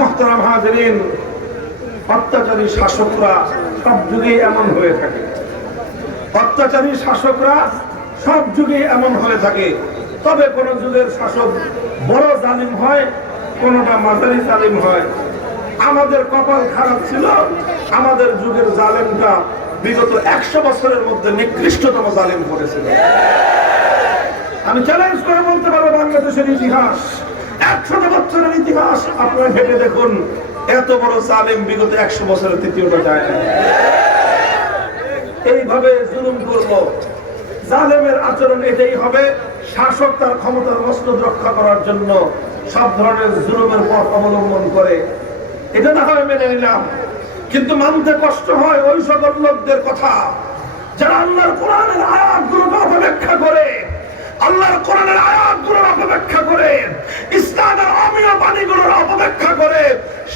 মুহতারাম হাজিরিন, অত্যাচারী শাসকরা সব যুগে এমন হয়ে থাকে। অত্যাচারী শাসকরা সব যুগে এমন হয়ে থাকে। তবে কোন যুগের শাসক বড় জালিম হয়, কোনটা মাঝারি জালিম হয়। আমাদের কপাল খারাপ ছিল, আমাদের যুগের জালেমটা বিগত 100 বছরের মধ্যে নিকৃষ্টতম জালিম করেছিল। আমি চ্যালেঞ্জ করে বলতে পারবো, বাংলাদেশের ইতিহাস 100 বছরের ইতিহাস আপনারা ভেবে দেখুন, এত বড় জালিম বিগত 100 বছরের তৃতীয়টা যায় না। এইভাবে জুলুম করবো, জালেমের আচরণ এটাই হবে। শাসক তার ক্ষমতার মসনদ রক্ষা করার জন্য সব ধরনের জুলুমের পথ অবলম্বন করে। এটা না হয় মেনে নিলাম, কিন্তু মানতে কষ্ট হয় ওই সকল লোকদের কথা যারা আল্লাহর কোরআনের আয়াতগুলোকে অপব্যাখ্যা করে, আল্লাহর কোরআনের আয়াতগুলোর অপব্যাখ্যা করে, ইসলামের অমীয় বাণীগুলোর অপব্যাখ্যা করে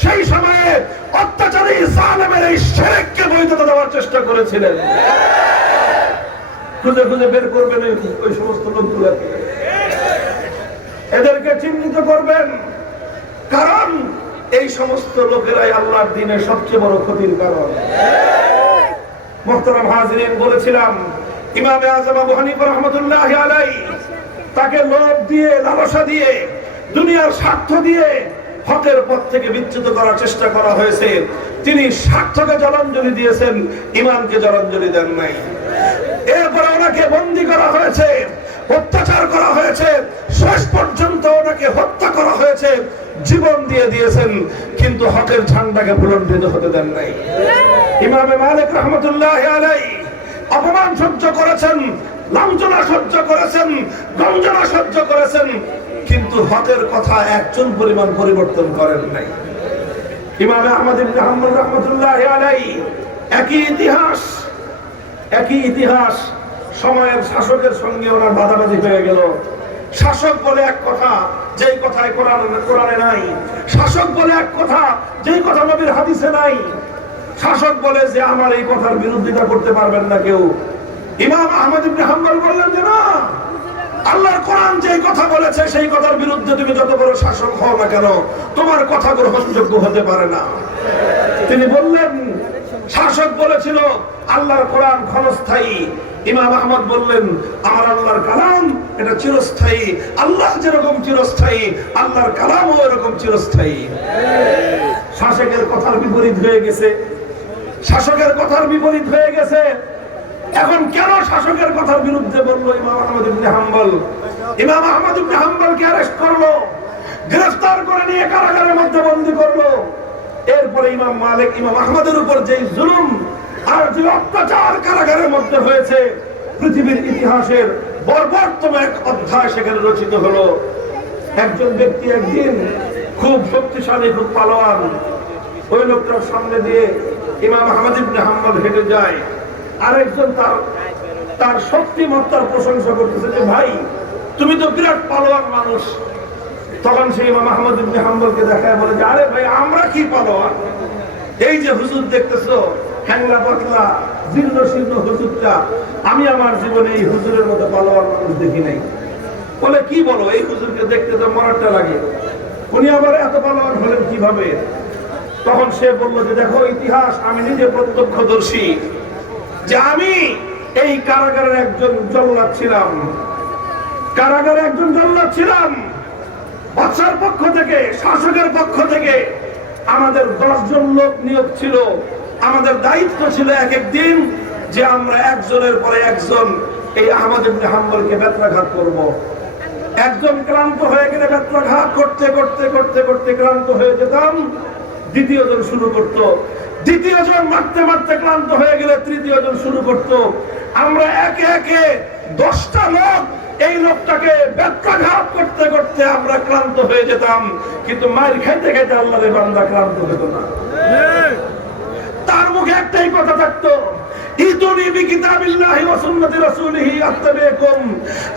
সেই সময়ে অত্যাচারী জালেমের এই শিরককে বৈধতা দেওয়ার চেষ্টা করেছিলেন। খুঁজে খুঁজে বের করবেন ওই সমস্ত লোকগুলোকে, এদেরকে চিহ্নিত করবেন, কারণ এই সমস্ত লোকেরাই আল্লাহর দ্বীনের সবচেয়ে বড় ক্ষতির কারণ। মুহতারাম হাজিরিন, বলেছিলাম ইমামে আযম আবু হানিফা রাহমাতুল্লাহি আলাইহি তাকে লোভ দিয়ে, লালসা দিয়ে, দুনিয়ার স্বার্থ দিয়ে হকের পথ থেকে বিচ্যুত করার চেষ্টা করা হয়েছে। তিনি স্বার্থকে জলাঞ্জলি দিয়েছেন, ইমানকে জলাঞ্জলি দেন নাই। এরপরে ওনাকে বন্দী করা হয়েছে, অত্যাচার করা হয়েছে, শেষ পর্যন্ত ওনাকে হত্যা করা হয়েছে, জীবন দিয়ে দিয়েছেন, কিন্তু হকের ঝান্ডাকে বুলন্দিত হতে দেন নাই। ইমামে মালিক রাহমাতুল্লাহি আলাইহি অপমান সহ্য করেছেন, লাঞ্ছনা সহ্য করেছেন, গঞ্জনা সহ্য করেছেন, কিন্তু হকের কথা একজন পরিমাণ পরিবর্তন করেন নাই। ইমাম আহমদ ইবনে হাম্বল রাহমাতুল্লাহি আলাইহি একই ইতিহাস সময়ের শাসকের সঙ্গে ওনার বাদাবাদি হয়ে গেল। শাসক বলে এক কথা, যেই কথায় কোরআনে নাই। শাসক বলে এক কথা, যেই কথা নবীর হাদিসে নাই। শাসক বলে যে আমার এই কথার বিরোধিতা করতে পারবেন না কেউ। ইমাম আহমদ ইবনে হাম্বল বললেন যে না, আল্লাহর কোরআন যেই কথা বলেছে সেই কথার বিরুদ্ধে তুমি যত বড় শাসক হও না কেন, তোমার কথা গ্রহণযোগ্য হতে পারে না। তিনি বললেন, শাসক বলেছিল আল্লাহর কোরআন ক্ষণস্থায়ী। ইমাম আহমদ বললেন, আমার আল্লাহর কালাম এটা চিরস্থায়ী। আল্লাহ যেরকম চিরস্থায়ী, আল্লাহর কালামও এরকম চিরস্থায়ী। শাসকের কথার বিপরীত হয়ে গেছে, শাসকের কথার বিপরীত হয়ে গেছে। এখন কেন শাসকের কথার বিরুদ্ধে বললো ইমাম আহমদ ইবনে হাম্বল? ইমাম আহমদ ইবনে হাম্বলকে অ্যারেস্ট করলো, গ্রেফতার করে নিয়ে কারাগারের মধ্যে বন্দী করলো। এরপরে ইমাম মালিক ইমাম আহমদের উপর যে জুলুম আর যে অত্যাচার কারাগারের মধ্যে হয়েছে, পৃথিবীর ইতিহাসের বর্বরতম এক অধ্যায় সেখানে রচিত হলো। একজন ব্যক্তি একদিন খুব শক্তিশালী, খুব পালোয়ান, ওই লোকটার সামনে দিয়ে ইমাম আহমদ ইবনে হাম্বল হেঁটে যায়। আরেকজন তার শক্তিমত্তার প্রশংসা করতেছে যে ভাই তুমি তো বিরাট পালোয়ান মানুষ। তখন সেই ইমাম আহমদ ইবনে হাম্বলকে দেখায় বলে যে আরে ভাই আমরা কি পালোয়ান, এই যে হুজুর দেখতেছো হ্যাংলা পাতলা জীর্ণ শীর্ণ হুজুরটা, আমি আমার জীবনে এই হুজুরের মতো পালোয়ান মানুষ দেখি নাই। বলে কি বলো, এই হুজুরকে দেখতে তো মরাটা লাগে, উনি আবার এত পালোয়ান হলেন কিভাবে? তখন সে বলল যে দেখো ইতিহাস আমি নিজে প্রত্যক্ষদর্শী, যে আমি এই কারাগারের একজন জল্লাদ ছিলাম, কারাগারে একজন জল্লাদ ছিলাম। বাদশার পক্ষ থেকে, শাসকের পক্ষ থেকে আমাদের 10 জন লোক নিয়োগ ছিল। আমাদের দায়িত্ব ছিল এক এক দিন যে আমরা একজনের পরে একজন এই আহমদ ইবনে হাম্বলকে বেত্রাঘাত করব। একজন ক্লান্ত হয়ে গেলে বেত্রাঘাত করতে করতে করতে করতে ক্লান্ত হয়ে যেতাম, দ্বিতীয় জন শুরু করত, দ্বিতীয় জন মারতে মারতে ক্লান্ত হয়ে গেলে তৃতীয় জন শুরু করত। আমরা একে একে 10টা লোক এই লোকটাকে বেত্রাঘাত করতে করতে আমরা ক্লান্ত হয়ে যেতাম, কিন্তু মায়ের খাইতে খাইতে আল্লাহর বান্দা ক্লান্ত হতো না। তার মুখে একটাই কথা থাকতো, ইতুনি বিকিতাবিল্লাহি ওয়া সুন্নতি রাসূলিহি আত্তাবিকুম।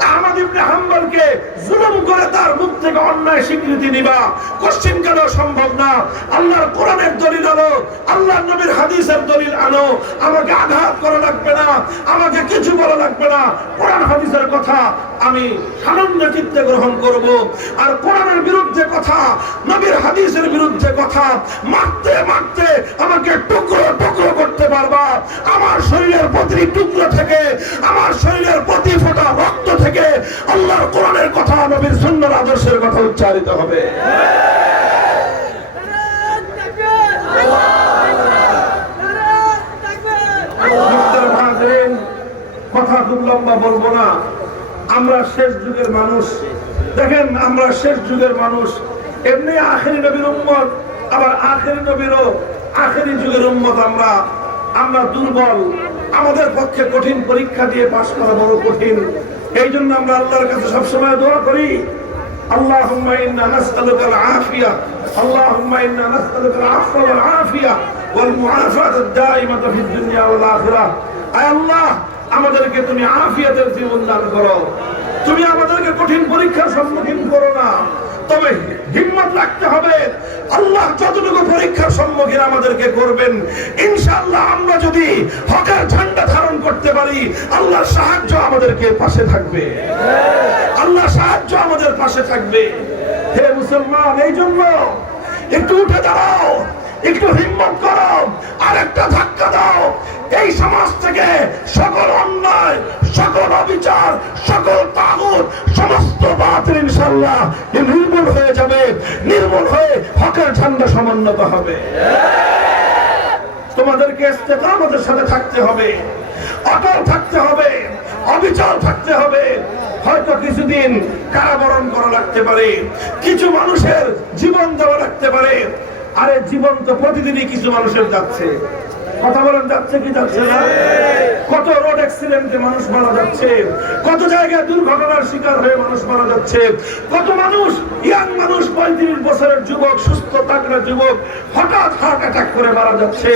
আহমদ ইবনে হাম্বলকে জুলুম করে তার মুখ থেকে অন্যায় স্বীকৃতি নিবা কোশ্চেন কেন সম্ভব না। আল্লাহর কোরআনের দলিল আনো, আল্লাহর নবীর হাদিসের দলিল আনো। আমাকে আঘাত করা লাগবে না, আমাকে কিছু বলা লাগবে না। কোরআন হাদিসের কথা আমি সানন্দ চিত্তে গ্রহণ করব। আর কোরআনের বিরুদ্ধে কথা, নবীর হাদিসের বিরুদ্ধে কথা মারতে মারতে আমাকে টুকরো টুকরো করতে পারবা। আমার শরীরের প্রতি টুকরো থেকে, আমার শরীরের প্রতি ফোঁটা রক্ত থেকে আল্লাহর কোরআনের কথা, নবীর সুন্নাহর আদর্শের কথা উচ্চারিত হবে। কথা খুব লম্বা বলবো না, আমরা শেষ যুগের মানুষ। দেখেন আমরা শেষ যুগের মানুষ, এমনি আখেরি নবীর উম্মত, আবার আখেরি নবীরও আখেরি যুগের উম্মত। আমরা দুর্বল, আমাদের পক্ষে কঠিন পরীক্ষা দিয়ে পাশ করা বড় কঠিন। এই জন্য আমরা আল্লাহর কাছে সবসময় দোয়া করি, আল্লাহুম্মা ইন্না নাসআলুকাল আফিয়া, আল্লাহুম্মা ইন্না নাসআলুকাল আফওয়া ওয়াল আফিয়া ওয়াল মুআফাতাদ দাইমাতা ফিদ দুনিয়া ওয়াল আখিরাহ। আয় আল্লাহ, আমাদেরকে তুমি আফিয়াতের জীবন দান করো, তুমি আমাদেরকে কঠিন পরীক্ষার সম্মুখীন করো না। তবে হিম্মত রাখতে হবে, আল্লাহ যতটুকু পরীক্ষার সম্মুখীন আমাদেরকে করবেন, ইনশাআল্লাহ আমরা যদি হকের ঝান্ডা ধারণ করতে পারি, আল্লাহর সাহায্য আমাদেরকে পাশে থাকবে, আল্লাহর সাহায্য আমাদের পাশে থাকবে। হে মুসলমান, এই জন্য একটু উঠে দাঁড়াও, একটু হিম্মত করো, আর একটা ধাক্কা দাও। এই সমাজ থেকে সকল অন্যায়, সকল অবিচার, সকল তাগুত, সমস্ত বাতিল ইনশাআল্লাহ নির্মূল হয়ে যাবে, নির্মূল হয়ে হকের ঝান্ডা সমুন্নত হবে। তোমাদেরকে ইস্তেকামতের সাথে থাকতে হবে, অটল থাকতে হবে, অবিচল থাকতে হবে। হয়তো কিছুদিন কারাবরণ করা লাগতে পারে, কিছু মানুষের জীবন দেওয়া লাগতে পারে। আরে জীবন তো প্রতিদিনই কিছু মানুষের যাচ্ছে, কথা বলেন, যাচ্ছে কি যাচ্ছে না? কত রোড অ্যাক্সিডেন্টে মানুষ মারা যাচ্ছে, কত জায়গায় দুর্ঘটনার শিকার হয়ে মানুষ মারা যাচ্ছে, কত মানুষ, ইয়াং মানুষ, 35 বছরের যুবক, সুস্থ তাগড়া যুবক হঠাৎ হার্ট অ্যাটাক করে মারা যাচ্ছে।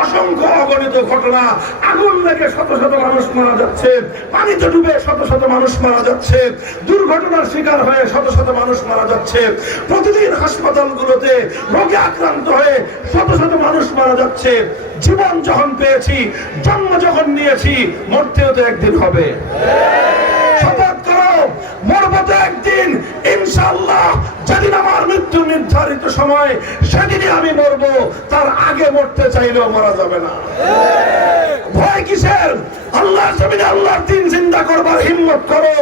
অসংখ্য অগণিত ঘটনা, আগুন লেগে শত শত মানুষ মারা যাচ্ছে, পানিতে ডুবে শত শত মানুষ মারা যাচ্ছে, দুর্ঘটনার শিকার হয়ে শত শত মানুষ মারা যাচ্ছে। প্রতিদিন হাসপাতালগুলোতে রোগে আক্রান্ত হয়ে শত শত মানুষ মারা যাচ্ছে। জীবন যখন পেয়েছি, জন্ম যখন নিয়েছি, মরতেও তো একদিন হবে। শপথ করো, মরবো তো একদিন ইনশাআল্লাহ। যেদিন আমার মৃত্যু নির্ধারিত সময়, সেদিনই আমি মরবো, তার আগে মরতে চাইলেও মরা যাবে না। ভয় কিসের? আল্লাহর জমিনে আল্লাহর দ্বীন জিন্দা করবার হিম্মত করো।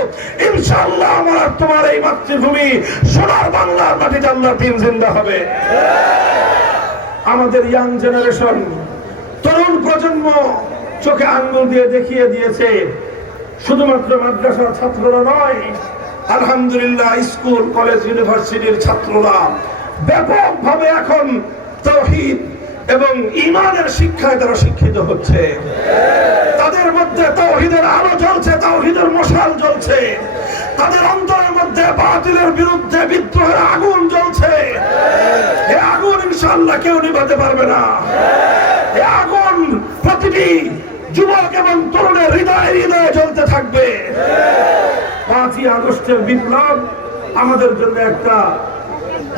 ইনশাআল্লাহ আমার আর তোমার এই মাতৃভূমি সোনার বাংলার মাটিতে আল্লাহর দ্বীন জিন্দা হবে। আমাদের ইয়াং জেনারেশন, তরুণ প্রজন্ম চোখে আঙ্গুল দিয়ে দেখিয়ে দিয়েছে, শুধুমাত্র মাদ্রাসার ছাত্ররা নয়, আলহামদুলিল্লাহ স্কুল, কলেজ, ইউনিভার্সিটির ছাত্ররা ব্যাপকভাবে এখন তাওহীদ এবং ঈমানের শিক্ষায় তারা শিক্ষিত হচ্ছে। তাদের মধ্যে তাওহীদের আলো জ্বলছে, তাওহীদের মশাল জ্বলছে, তাদের অন্তরের মধ্যে বাতিলের বিরুদ্ধে বিদ্রোহের আগুন জ্বলছে। এই আগুন ইনশাআল্লাহ কেউ নিভাতে পারবে না। এই আগুন প্রতিটি যুবক এবং তরুণের হৃদয়ে হৃদয়ে জ্বলতে থাকবে। 5ই আগস্টের বিপ্লব আমাদের জন্য একটা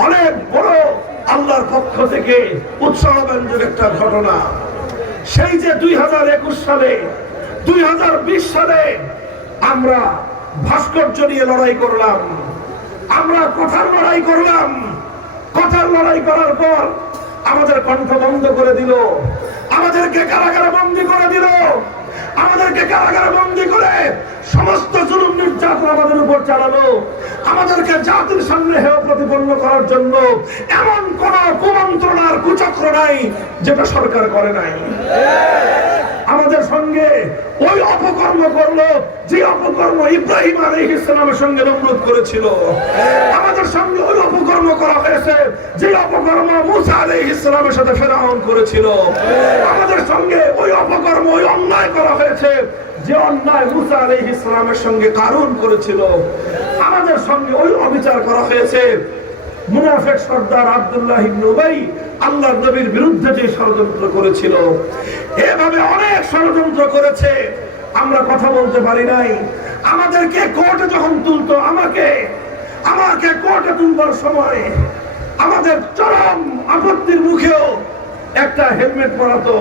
অনেক বড় আল্লাহর পক্ষ থেকে উৎসাহব্যঞ্জক একটা ঘটনা। সেই যে 2021 সালে 2020 সালে আমরা ভাস্কর্য নিয়ে লড়াই করলাম, আমরা কথার লড়াই করলাম। কথার লড়াই করার পর আমাদের কণ্ঠ বন্ধ করে দিল, আমাদেরকে কারাগারে বন্দী করে দিল, আমাদেরকে কারাগারে বন্দী করে সমস্ত জুলুম নির্যাতন আমাদের উপর চালালো। আমাদেরকে জাতির সামনে হেয় প্রতিপন্ন করার জন্য এমন কোন কুমন্ত্রণার কুচক্র নাই যেটা সরকার করে নাই। আমাদের সঙ্গে ওই অপকর্ম করলো যে অপকর্ম ইব্রাহিম আলাইহিস সালামের সঙ্গে নমরুদ করেছিল। আমাদের সঙ্গে ওই অপকর্ম করা হয়েছে যে অপকর্ম মুসা আলাইহিস সালামের সাথে ফিরআউন করেছিল। আমাদের সঙ্গে ওই অপকর্ম ওই অন্যায় করা হয়েছে যে অন্যায় মুসা আলাইহিস সালামের সঙ্গে কারুন করেছিল। আমাদের সঙ্গে ওই অবিচার করা হয়েছে মুনাফিক সর্দার আব্দুল্লাহ ইবনে উবাই আল্লাহর নবীর বিরুদ্ধে যে ষড়যন্ত্র করেছিল। এভাবে অনেক ষড়যন্ত্র করেছে, আমরা কথা বলতে পারি নাই। আমাদেরকে কোর্টে যখন তুলতো, আমাকে কোর্টে তুলবার সময় আমাদের চরম আপত্তির মুখেও একটা হেলমেট পরাতো,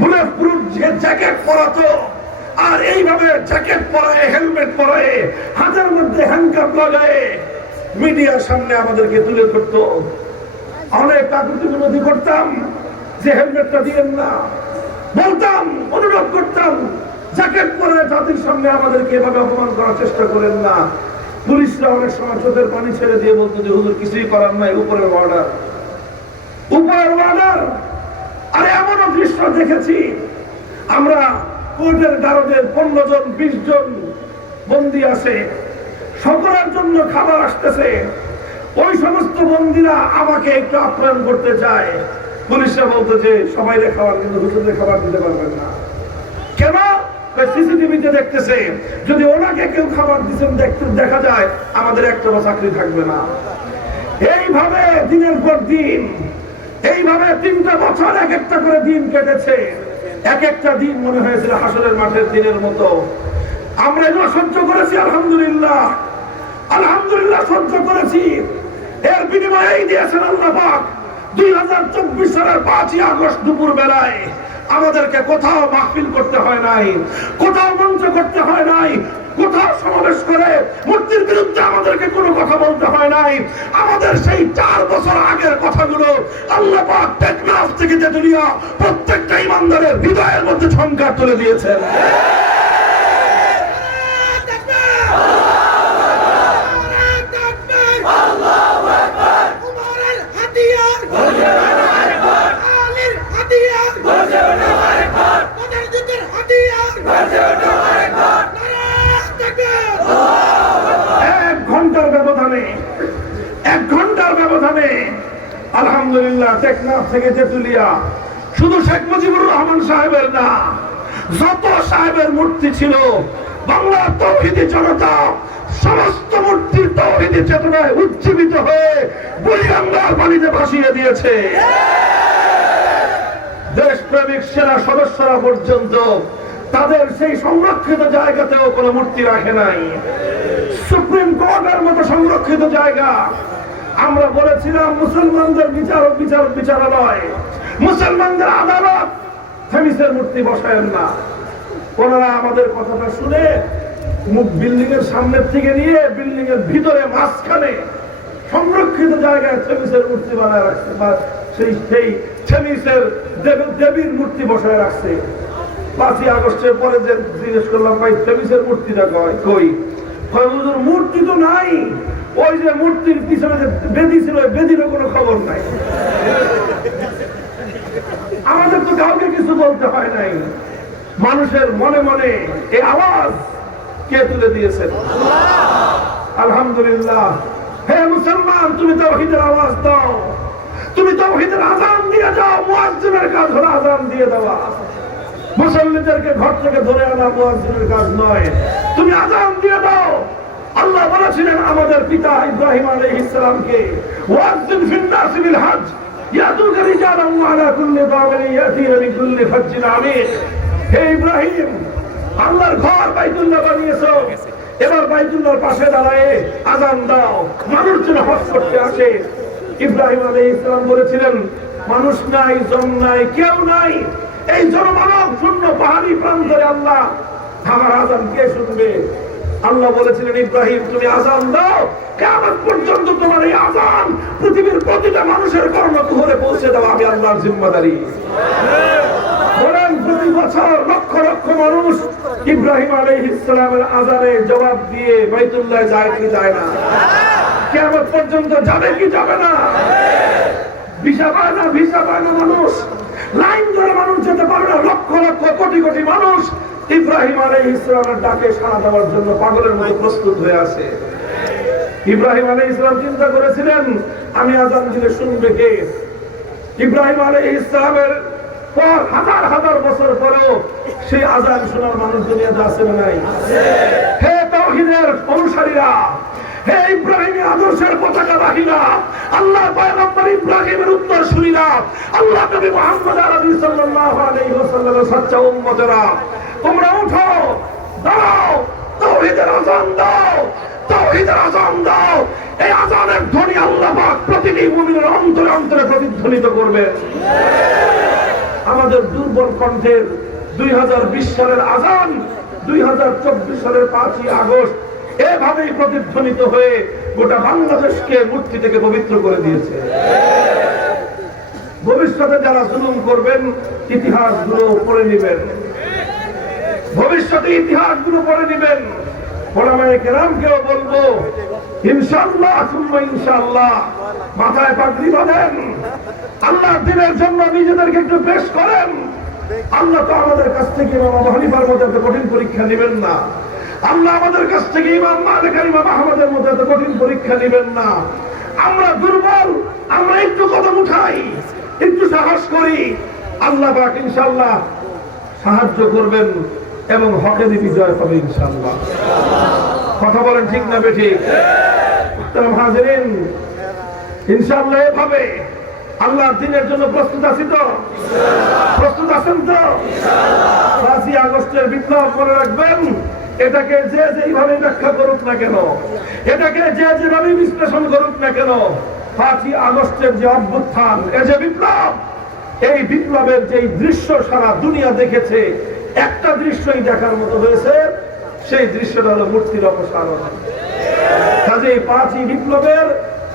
বুলেট প্রুফ জ্যাকেট পরাতো। আর এইভাবে জ্যাকেট পরায় হেলমেট পরায় হাতের মধ্যে হ্যান্ডকাপ লাগায় মিডিয়ার সামনে আমাদেরকে তুলে ধরতো। অনেক কাকুতি বিরোধী করতাম যে হেলমেটটা দিয়েন না, বলতাম, অনুরোধ করতাম জ্যাকেট পরে জাতির সামনে আমাদেরকে এভাবে অপমান করার চেষ্টা করেন না। পুলিশরা অনেক সময় চোখের পানি ছেড়ে দিয়ে বলতো যে হুজুর কিছুই করার নাই, উপরের অর্ডার, উপরের অর্ডার। আরে এমনও দৃশ্য দেখেছি আমরা, কোর্টের গারদের 15 জন 20 জন বন্দী আছে, সকলের জন্য খাবার আসতেছে। ওই সমস্ত বন্দীরা আমাকে একটু আপ্যায়ন করতে চায়। পুলিশরা বলতো যে সবাই খাবার, কিন্তু হুজুরদের খাবার দিতে পারবেন না। কেন? সিসিটিভিতে দেখতেছে, যদি ওনাকে কেউ খাবার দিচ্ছেন দেখা যায় আমাদের একটা চাকরি থাকবে না। এইভাবে দিনের পর দিন, এইভাবে 3টা বছর এক একটা করে দিন কেটেছে। এক একটা দিন মনে হয়েছিল হাসরের মাঠের দিনের মতো। আমরা এগুলো সহ্য করেছি, আলহামদুলিল্লাহ, আলহামদুলিল্লাহ সহ্য করেছি। এর বিনিময়ে দিয়েছেন আল্লাহ পাক 2024 সালের 5ই আগস্ট দুপুর বেলায় আমাদেরকে কোথাও মাহফিল করতে হয় নাই, কোথাও মঞ্চ করতে হয় নাই, কোথাও সমাবেশ করে মূর্তির বিরুদ্ধে আমাদেরকে কোনো কথা বলতে হয় নাই। আমাদের সেই 4 বছর আগের কথাগুলো আল্লাহ পাক টেকনাফ থেকে তেতুলিয়া প্রত্যেকটা ইমানদারের হৃদয়ের মধ্যে ঝংকার তুলে দিয়েছেন। এক ঘন্টার ব্যবধানে আলহামদুলিল্লাহ টেকনাফ থেকে তেতুলিয়া শুধু শেখ মুজিবুর রহমান সাহেবের না, যত সাহেবের মূর্তি ছিল বাংলার তৌহিদি জনতা সমস্ত মূর্তির তৌহিদি চেতনায় উজ্জীবিত হয়ে বুড়িগঙ্গার পানিতে ভাসিয়ে দিয়েছে। দেশপ্রেমিক সেনা সদস্যরা পর্যন্ত তাদের সেই সংরক্ষিত জায়গাতেও কোনো মূর্তি রাখে নাই। সুপ্রিম কোর্টের মতো সংরক্ষিত জায়গা, আমরা বলেছিলাম মুসলমানদের বিচারালয়, মুসলমানদের আদালত, থেমিসের মূর্তি বসায়েন না। ওনারা আমাদের কথাটা শুনে বিল্ডিং এর সামনের থেকে নিয়ে বিল্ডিং এর ভিতরে মাঝখানে সংরক্ষিত জায়গায় থেমিসের মূর্তি বানায় রাখছে, সেই থেমিসের দেবীর মূর্তি বসায় রাখছে। 5ই আগস্টের পরে যে জিজ্ঞেস করলাম ভাই থেমিসের মূর্তিটা কই? মূর্তি তো নাই, ওই যে মূর্তির পিছনে যে বেদি ছিল বেদিরও কোনো খবর নাই। আমাদের তো কাউকে কিছু বলতে হয় নাই, মানুষের মনে মনে এই আওয়াজ কে তুলে দিয়েছেন? আলহামদুলিল্লাহ। হে মুসলমান, তুমি তাওহীদের আওয়াজ দাও, তুমি তাওহীদের আযান দিয়ে যাও। মুয়াজ্জিনের কাজ হলো আযান দিয়ে দেওয়া, মুসল্লিদেরকে ঘর থেকে ধরে আনা মুয়াজ্জিনের কাজ নয়। তুমি আযান দিয়ে দাও। আল্লাহ বলেছিলেন আমাদের পিতা ইব্রাহিম আলাইহিস সালামকে, ওয়াজ্জিন ফিন নাস বিল হজ ইয়াতুকা রিজালান ওয়া আলা কুল্লি দাবিরিন ইয়াতিনা মিন কুল্লি ফাজ্জিন আমিক। হে ইব্রাহিম, আল্লাহর ঘর বাইতুল্লাহ বানিয়েছো, এবার বাইতুল্লাহর পাশে দাঁড়ায় আযান দাও, মানুষ যেন হজ করতে আসে। ইব্রাহিম আলাইহিস সালাম বলেছিলেন, মানুষ নাই, জন নাই, কেউ নাই, এই জনমানব শূন্য পাহাড়ি প্রান্তরে আল্লাহ আমার আযান কে শুনবে? আল্লাহ বলেছিলেন, ইব্রাহিম তুমি আযান দাও, কিয়ামত পর্যন্ত তোমার এই আযান পৃথিবীর প্রতিটা মানুষের কর্ণকুহরে পৌঁছে দেওয়া আমি আল্লাহর জিম্মাদারি। বলেন, প্রতি বছর লক্ষ লক্ষ মানুষ ইব্রাহিম আলাইহিস সালামের আযানে জবাব দিয়ে বাইতুল্লাহ যায় কি যায় না? কিয়ামত পর্যন্ত যাবে কি যাবে না? ভিসা পায় না মানুষ, লাইন ধরে মানুষ যেতে পারে না, লক্ষ লক্ষ কোটি কোটি মানুষ ইব্রাহিম আলাইহিস সালামের ডাকে সাড়া দেওয়ার জন্য পাগলের মতো প্রস্তুত হয়ে আছে। ইব্রাহিম আলাইহিস সালাম চিন্তা করেছিলেন, আমি আযান দিলে শুনবে কে? ইব্রাহিম আলাইহিস সালামের পর হাজার হাজার বছর পরেও সেই আযান শোনার মানুষ দুনিয়াতে আছে না নাই? হে তাওহীদের অনুসারীরা, হে ইব্রাহিমের আদর্শের পতাকাবাহীরা, আল্লাহ পয়গম্বর ইব্রাহিমের উত্তরসূরিরা, আল্লাহ নবী মুহাম্মদ আরবি সাল্লাল্লাহু আলাইহি ওয়াসাল্লামের সচ্চা উম্মতেরা, তোমরা উঠো, দাঁড়াও, তাওহীদের আযান দাও, তাওহীদের আযান দাও। এই আযানের ধ্বনি আল্লাহ পাক প্রতিটি মুমিনের অন্তরে অন্তরে প্রতিধ্বনিত করবে। আমাদের দুর্বল কণ্ঠের 2020 সালের আযান 2024 সালের 5ই আগস্ট এভাবেই প্রতিধ্বনিত হয়ে গোটা বাংলাদেশকে মূর্তি থেকে পবিত্র করে দিয়েছে। ভবিষ্যতে যারা জুলুম করবেন, ইতিহাসগুলো পড়ে নেবেন, ভবিষ্যতে ইতিহাসগুলো পড়ে নেবেন। ওলামায়ে কেরামকেও বলবো, ইনশাআল্লাহ সুম্মা ইনশাআল্লাহ মাথায় পাগড়ি বাঁধেন, আল্লাহর দ্বীনের জন্য নিজেদেরকে একটু পেশ করেন। আল্লাহ তো আমাদের কাছ থেকে ইমাম আবু হানিফার মতো এত কঠিন পরীক্ষা নেবেন না, আল্লাহ আমাদের কাছ থেকে ইমাম মালিক আর ইমাম আহমদের মতো এত কঠিন পরীক্ষা নেবেন না। আমরা দুর্বল, আমরা একটু কদম উঠাই, একটু সাহস করি, আল্লাহ পাক ইনশাআল্লাহ সাহায্য করবেন এবং হকের বিজয় হবে ইনশাআল্লাহ। কথা বলেন ঠিক না বেঠিক? হাজিরিন, ইনশাআল্লাহ এভাবে আল্লাহর দ্বীনের জন্য প্রস্তুত আছি তো? প্রস্তুত আছেন তো? 5ই আগস্টের বিপ্লব মনে রাখবেন, এটাকে যে যেভাবে ব্যাখ্যা করুক না কেন, এটাকে যে যেভাবে বিশ্লেষণ করুক না কেন, 5ই আগস্টের যে অভ্যুত্থান, এই যে বিপ্লব, এই বিপ্লবের যে দৃশ্য সারা দুনিয়া দেখেছে, একটা দৃশ্যই দেখার মতো হয়েছে, সেই দৃশ্যটা হলো মূর্তির অপসারণ। কাজেই 5ই বিপ্লবের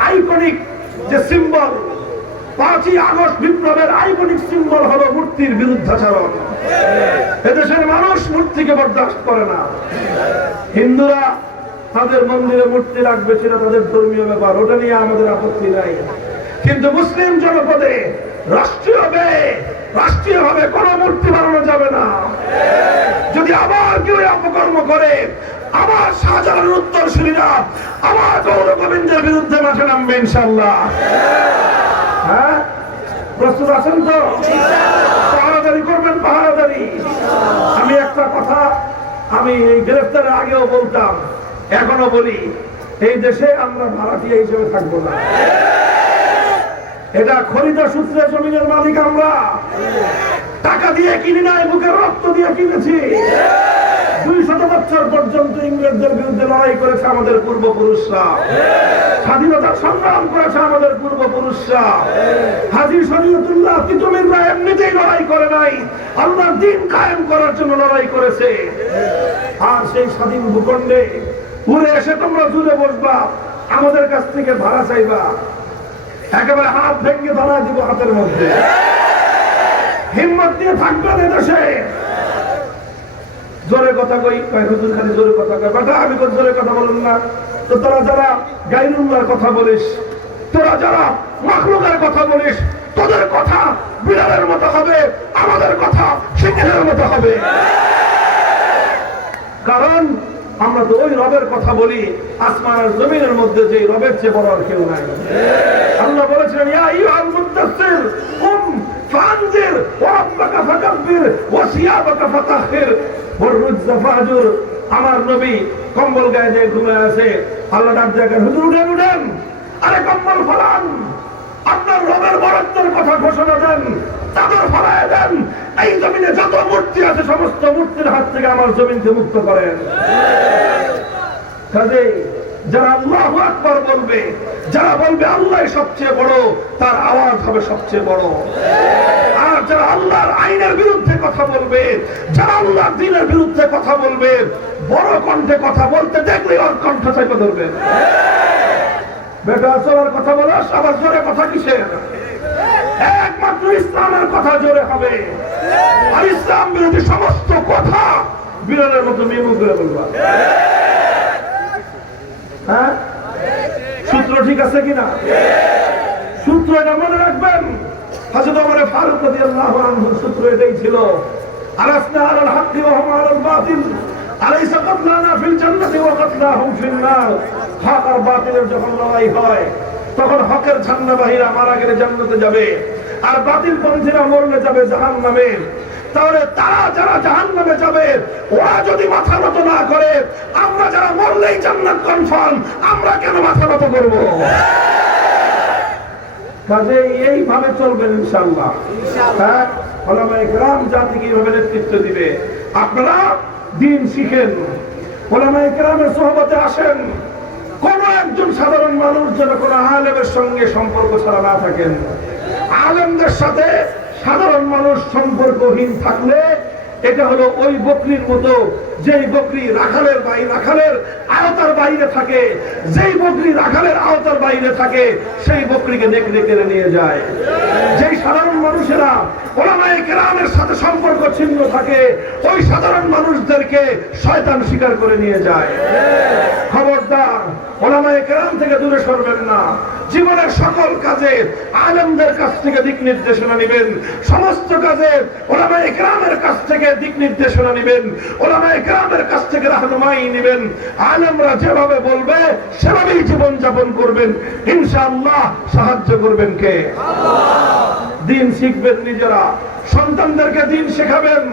আইকনিক যে সিম্বল, 5ই আগস্ট বিপ্লবের আইকনিক সিম্বল হলো মূর্তির বিরুদ্ধাচরণ। এদেশের মানুষ মূর্তিকে বরদাস্ত করে না। হিন্দুরা তাদের মন্দিরে মূর্তি রাখবে, সেটা তাদের ধর্মীয় ব্যাপার, ওটা নিয়ে আমাদের আপত্তি নাই। কিন্তু মুসলিম জনপদে রাষ্ট্রীয়ভাবে কোনো মূর্তি বানানো যাবে না। যদি আবার কেউ অপকর্ম করে, আবার শাহজালালের উত্তরসূরিরা আবার গৌর গোবিন্দের বিরুদ্ধে মাঠে নামবে ইনশাআল্লাহ। হ্যাঁ, প্রস্তুত আছেন তো? পাহারাদারি করবেন, পাহারাদারি। আমি একটা কথা আমি এই গ্রেফতারের আগেও বলতাম, এখনো বলি, এই দেশে আমরা ভাড়াটিয়া হিসেবে থাকবো না। এটা খরিদা সূত্রে জমিনের মালিক আমরা, টাকা দিয়ে কিনি নাই, বুকের রক্ত দিয়ে কিনেছি। 200 বছর পর্যন্ত ইংরেজদের বিরুদ্ধে লড়াই করেছে আমাদের পূর্বপুরুষরা, স্বাধীনতা সংগ্রাম করেছে আমাদের পূর্বপুরুষরা। হাজী শরীয়তুল্লাহ তিতুমীররা এমনিতেই লড়াই করে নাই, আল্লাহর দ্বীন কায়েম করার জন্য লড়াই করেছে। আর সেই স্বাধীন ভূখণ্ডে উড়ে এসে তোমরা জুড়ে বসবা, আমাদের কাছ থেকে ভাড়া চাইবা, একেবারে হাত ভেঙে ধরা দিব হাতের মধ্যে। হিম্মত দিয়ে থাকবেন এদেশে। জোরে কথা কই, হুজুর খালি জোরে কথা কয়, বেটা আমি তো জোরে কথা বলুন না। তো তোরা যারা গায়রুল্লাহর কথা বলিস, তোরা যারা মাখলুকের কথা বলিস, তোদের কথা বিড়ালের মতো হবে, আমাদের কথা সিংহের মতো হবে। কারণ আমরা তো ওই রবের কথা বলি, আসমান আর জমিনের মধ্যে যে রবের চেয়ে বড় আর কেউ নাই। আল্লাহ বলেছিলেন, ইয়া আইয়ুহাল মুদ্দাসসির কুম ফানজির ওয়া রাব্বাকা ফাকাব্বির ওয়া সিয়াবাকা ফাতাহহির ওয়া রুজ্জা ফাহজুর। আমার নবী কম্বল গায়ে দিয়ে ঘুমিয়ে আছে, আল্লাহ ডাক দিয়ে, হুজুর উঠেন উঠেন, আরে কম্বল ফলান, আপনার রবের বরত্বের কথা ঘোষণা দেন, চাদর ফলায় দেন, এই জমিনে যত মূর্তি আছে সমস্ত মূর্তির হাত থেকে আমার জমিনকে মুক্ত করেন। কাজেই যারা আল্লাহু আকবার বলবে, যারা বলবে আল্লাহ সবচেয়ে বড়, তার আওয়াজ হবে সবচেয়ে বড়। আর যারা আল্লাহর আইনের বিরুদ্ধে কথা বলবে, যারা আল্লাহর দ্বীনের বিরুদ্ধে কথা বলবে, বড় কণ্ঠে কথা বলতে দেখলে ওর কণ্ঠ চেপে ধরবেন। বেটা চলার কথা বলো, আবার জোরে কথা কিসের? একমাত্র ইসলামের কথা জোরে হবে, আর ইসলাম বিরোধী সমস্ত কথা বিড়ালের মতো মেমু করে বলবা। হ্যাঁ, সূত্র ঠিক আছে কিনা? সূত্র এটা মনে রাখবেন। হযরত ওমর ফারুক রাদিয়াল্লাহু আনহু সূত্র এটাই ছিল, আলাসনা আলাল হাক্কি ওয়া হুম আলাল বাতিল, আলাইসা কাতলানা ফিল জান্নাতি ওয়া কাতলাহুম ফিন নার। হক আর বাতিলের যখন লড়াই হয়, তখন হকের ঝান্ডাবাহীরা মারা গেলে জান্নাতে যাবে, আর বাতিল পন্থীরা মরলে যাবে জাহান্নামে। তাহলে তারা যারা জাহান্নামে যাবে, ওরা যদি মাথা নত না করে, আমরা যারা মরলেই জান্নাত কনফার্ম, আমরা কেন মাথা নত করব? কাজে এইভাবে চলবেন ইনশাআল্লাহ। হ্যাঁ, উলামায়ে কেরাম জাতিকে এইভাবে নেতৃত্ব দিবে। আপনারা দ্বীন শিখেন, উলামায়ে কেরামের সোহবতে আসেন। কোন একজন সাধারণ মানুষ যেন কোন আলেমের সঙ্গে সম্পর্ক ছাড়া না থাকেন। আলেমদের সাথে সাধারণ মানুষ সম্পর্কহীন থাকলে এটা হলো ওই বকরির মতো, যেই বকরি রাখালের আওতার বাইরে থাকে। যেই বকরি রাখালের আওতার বাইরে থাকে, সেই বকরিকে নেকড়ে কেড়ে নিয়ে যায়। যেই সাধারণ মানুষেরা উলামায়ে কেরামের সাথে সম্পর্ক ছিন্ন থাকে, ওই সাধারণ মানুষদেরকে শয়তান শিকার করে নিয়ে যায়। খবরদার, উলামায়ে কেরাম থেকে দূরে সরবেন না। জীবনের সকল কাজে আলেমদের কাছ থেকে দিক নির্দেশনা নেবেন। সমস্ত কাজে উলামায়ে কেরামের কাছ থেকে দিক নির্দেশনা নেবেন। উলামায়ে কেরামের কাছ থেকে রাহনুমাই নেবেন। আলেমরা যেভাবে বলবে সেভাবেই জীবন যাপন করবেন। ইনশাআল্লাহ সাহায্য করবেন কে? আল্লাহ। দ্বীন শিখবেন নিজেরা, সন্তানদেরকে দ্বীন শেখাবেন,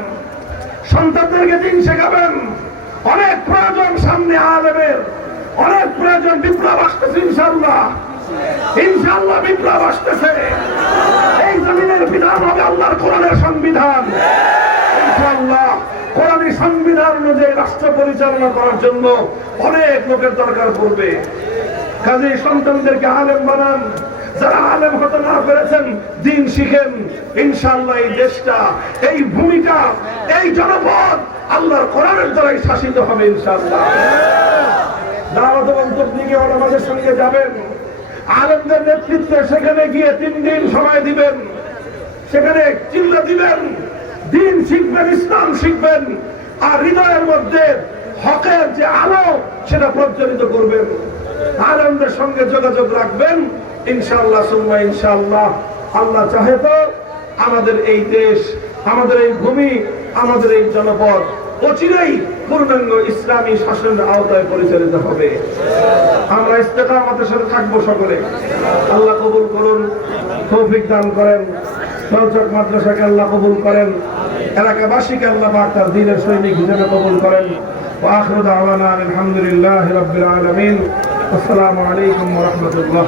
সন্তানদেরকে দ্বীন শেখাবেন। অনেক প্রয়োজন সামনে আলেমের, অনেক প্রয়োজন। বিপ্লব আসতেছে ইনশাআল্লাহ, ইনশাআল্লাহ বিপ্লব আসতেছে। এই জমিনের বিধান হবে আল্লাহর কোরআনের সংবিধান। ইনশাআল্লাহ কোরআনী সংবিধান অনুযায়ী রাষ্ট্র পরিচালনা করার জন্য অনেক লোকের দরকার পড়বে। কাজেই সন্তানদেরকে আলেম বানান। যারা আলেম হতে না পেরেছেন, দ্বীন শিখেন। ইনশাআল্লাহ এই দেশটা, এই ভূমিটা, এই জনপদ আল্লাহর কোরআনের দ্বারাই শাসিত হবে ইনশাআল্লাহ। দাওয়াত এবং তাবলীগে ওলামাদের সঙ্গে যাবেন, আলেমদের নেতৃত্বে সেখানে গিয়ে 3 দিন সময় দিবেন, সেখানে চিল্লা দিবেন, দ্বীন শিখবেন, ইসলাম শিখবেন, আর হৃদয়ের মধ্যে হকের যে আলো সেটা প্রজ্বলিত করবেন। আলেমদের সঙ্গে যোগাযোগ রাখবেন। ইনশাআল্লাহ সুম্মা ইনশাআল্লাহ, আল্লাহ চাহে তো আমাদের এই দেশ, আমাদের এই ভূমি, আমাদের এই জনপদ অচিরেই পূর্ণাঙ্গ ইসলামী শাসনের আওতায় পরিচালিত হবে। আমরা ইস্তেকামতের সাথে থাকবো সকলে। আল্লাহ কবুল করুন, তৌফিক দান করেন। দলচক মাদ্রাসাকে আল্লাহ কবুল করেন, এলাকাবাসীকে আল্লাহ পাক তার দ্বীনের সৈনিক হিসেবে কবুল করেন। ওয়া আখিরু দাওয়ানা আলহামদুলিল্লাহি রাব্বিল আলামিন। আসসালামু আলাইকুম ওয়া রাহমাতুল্লাহ।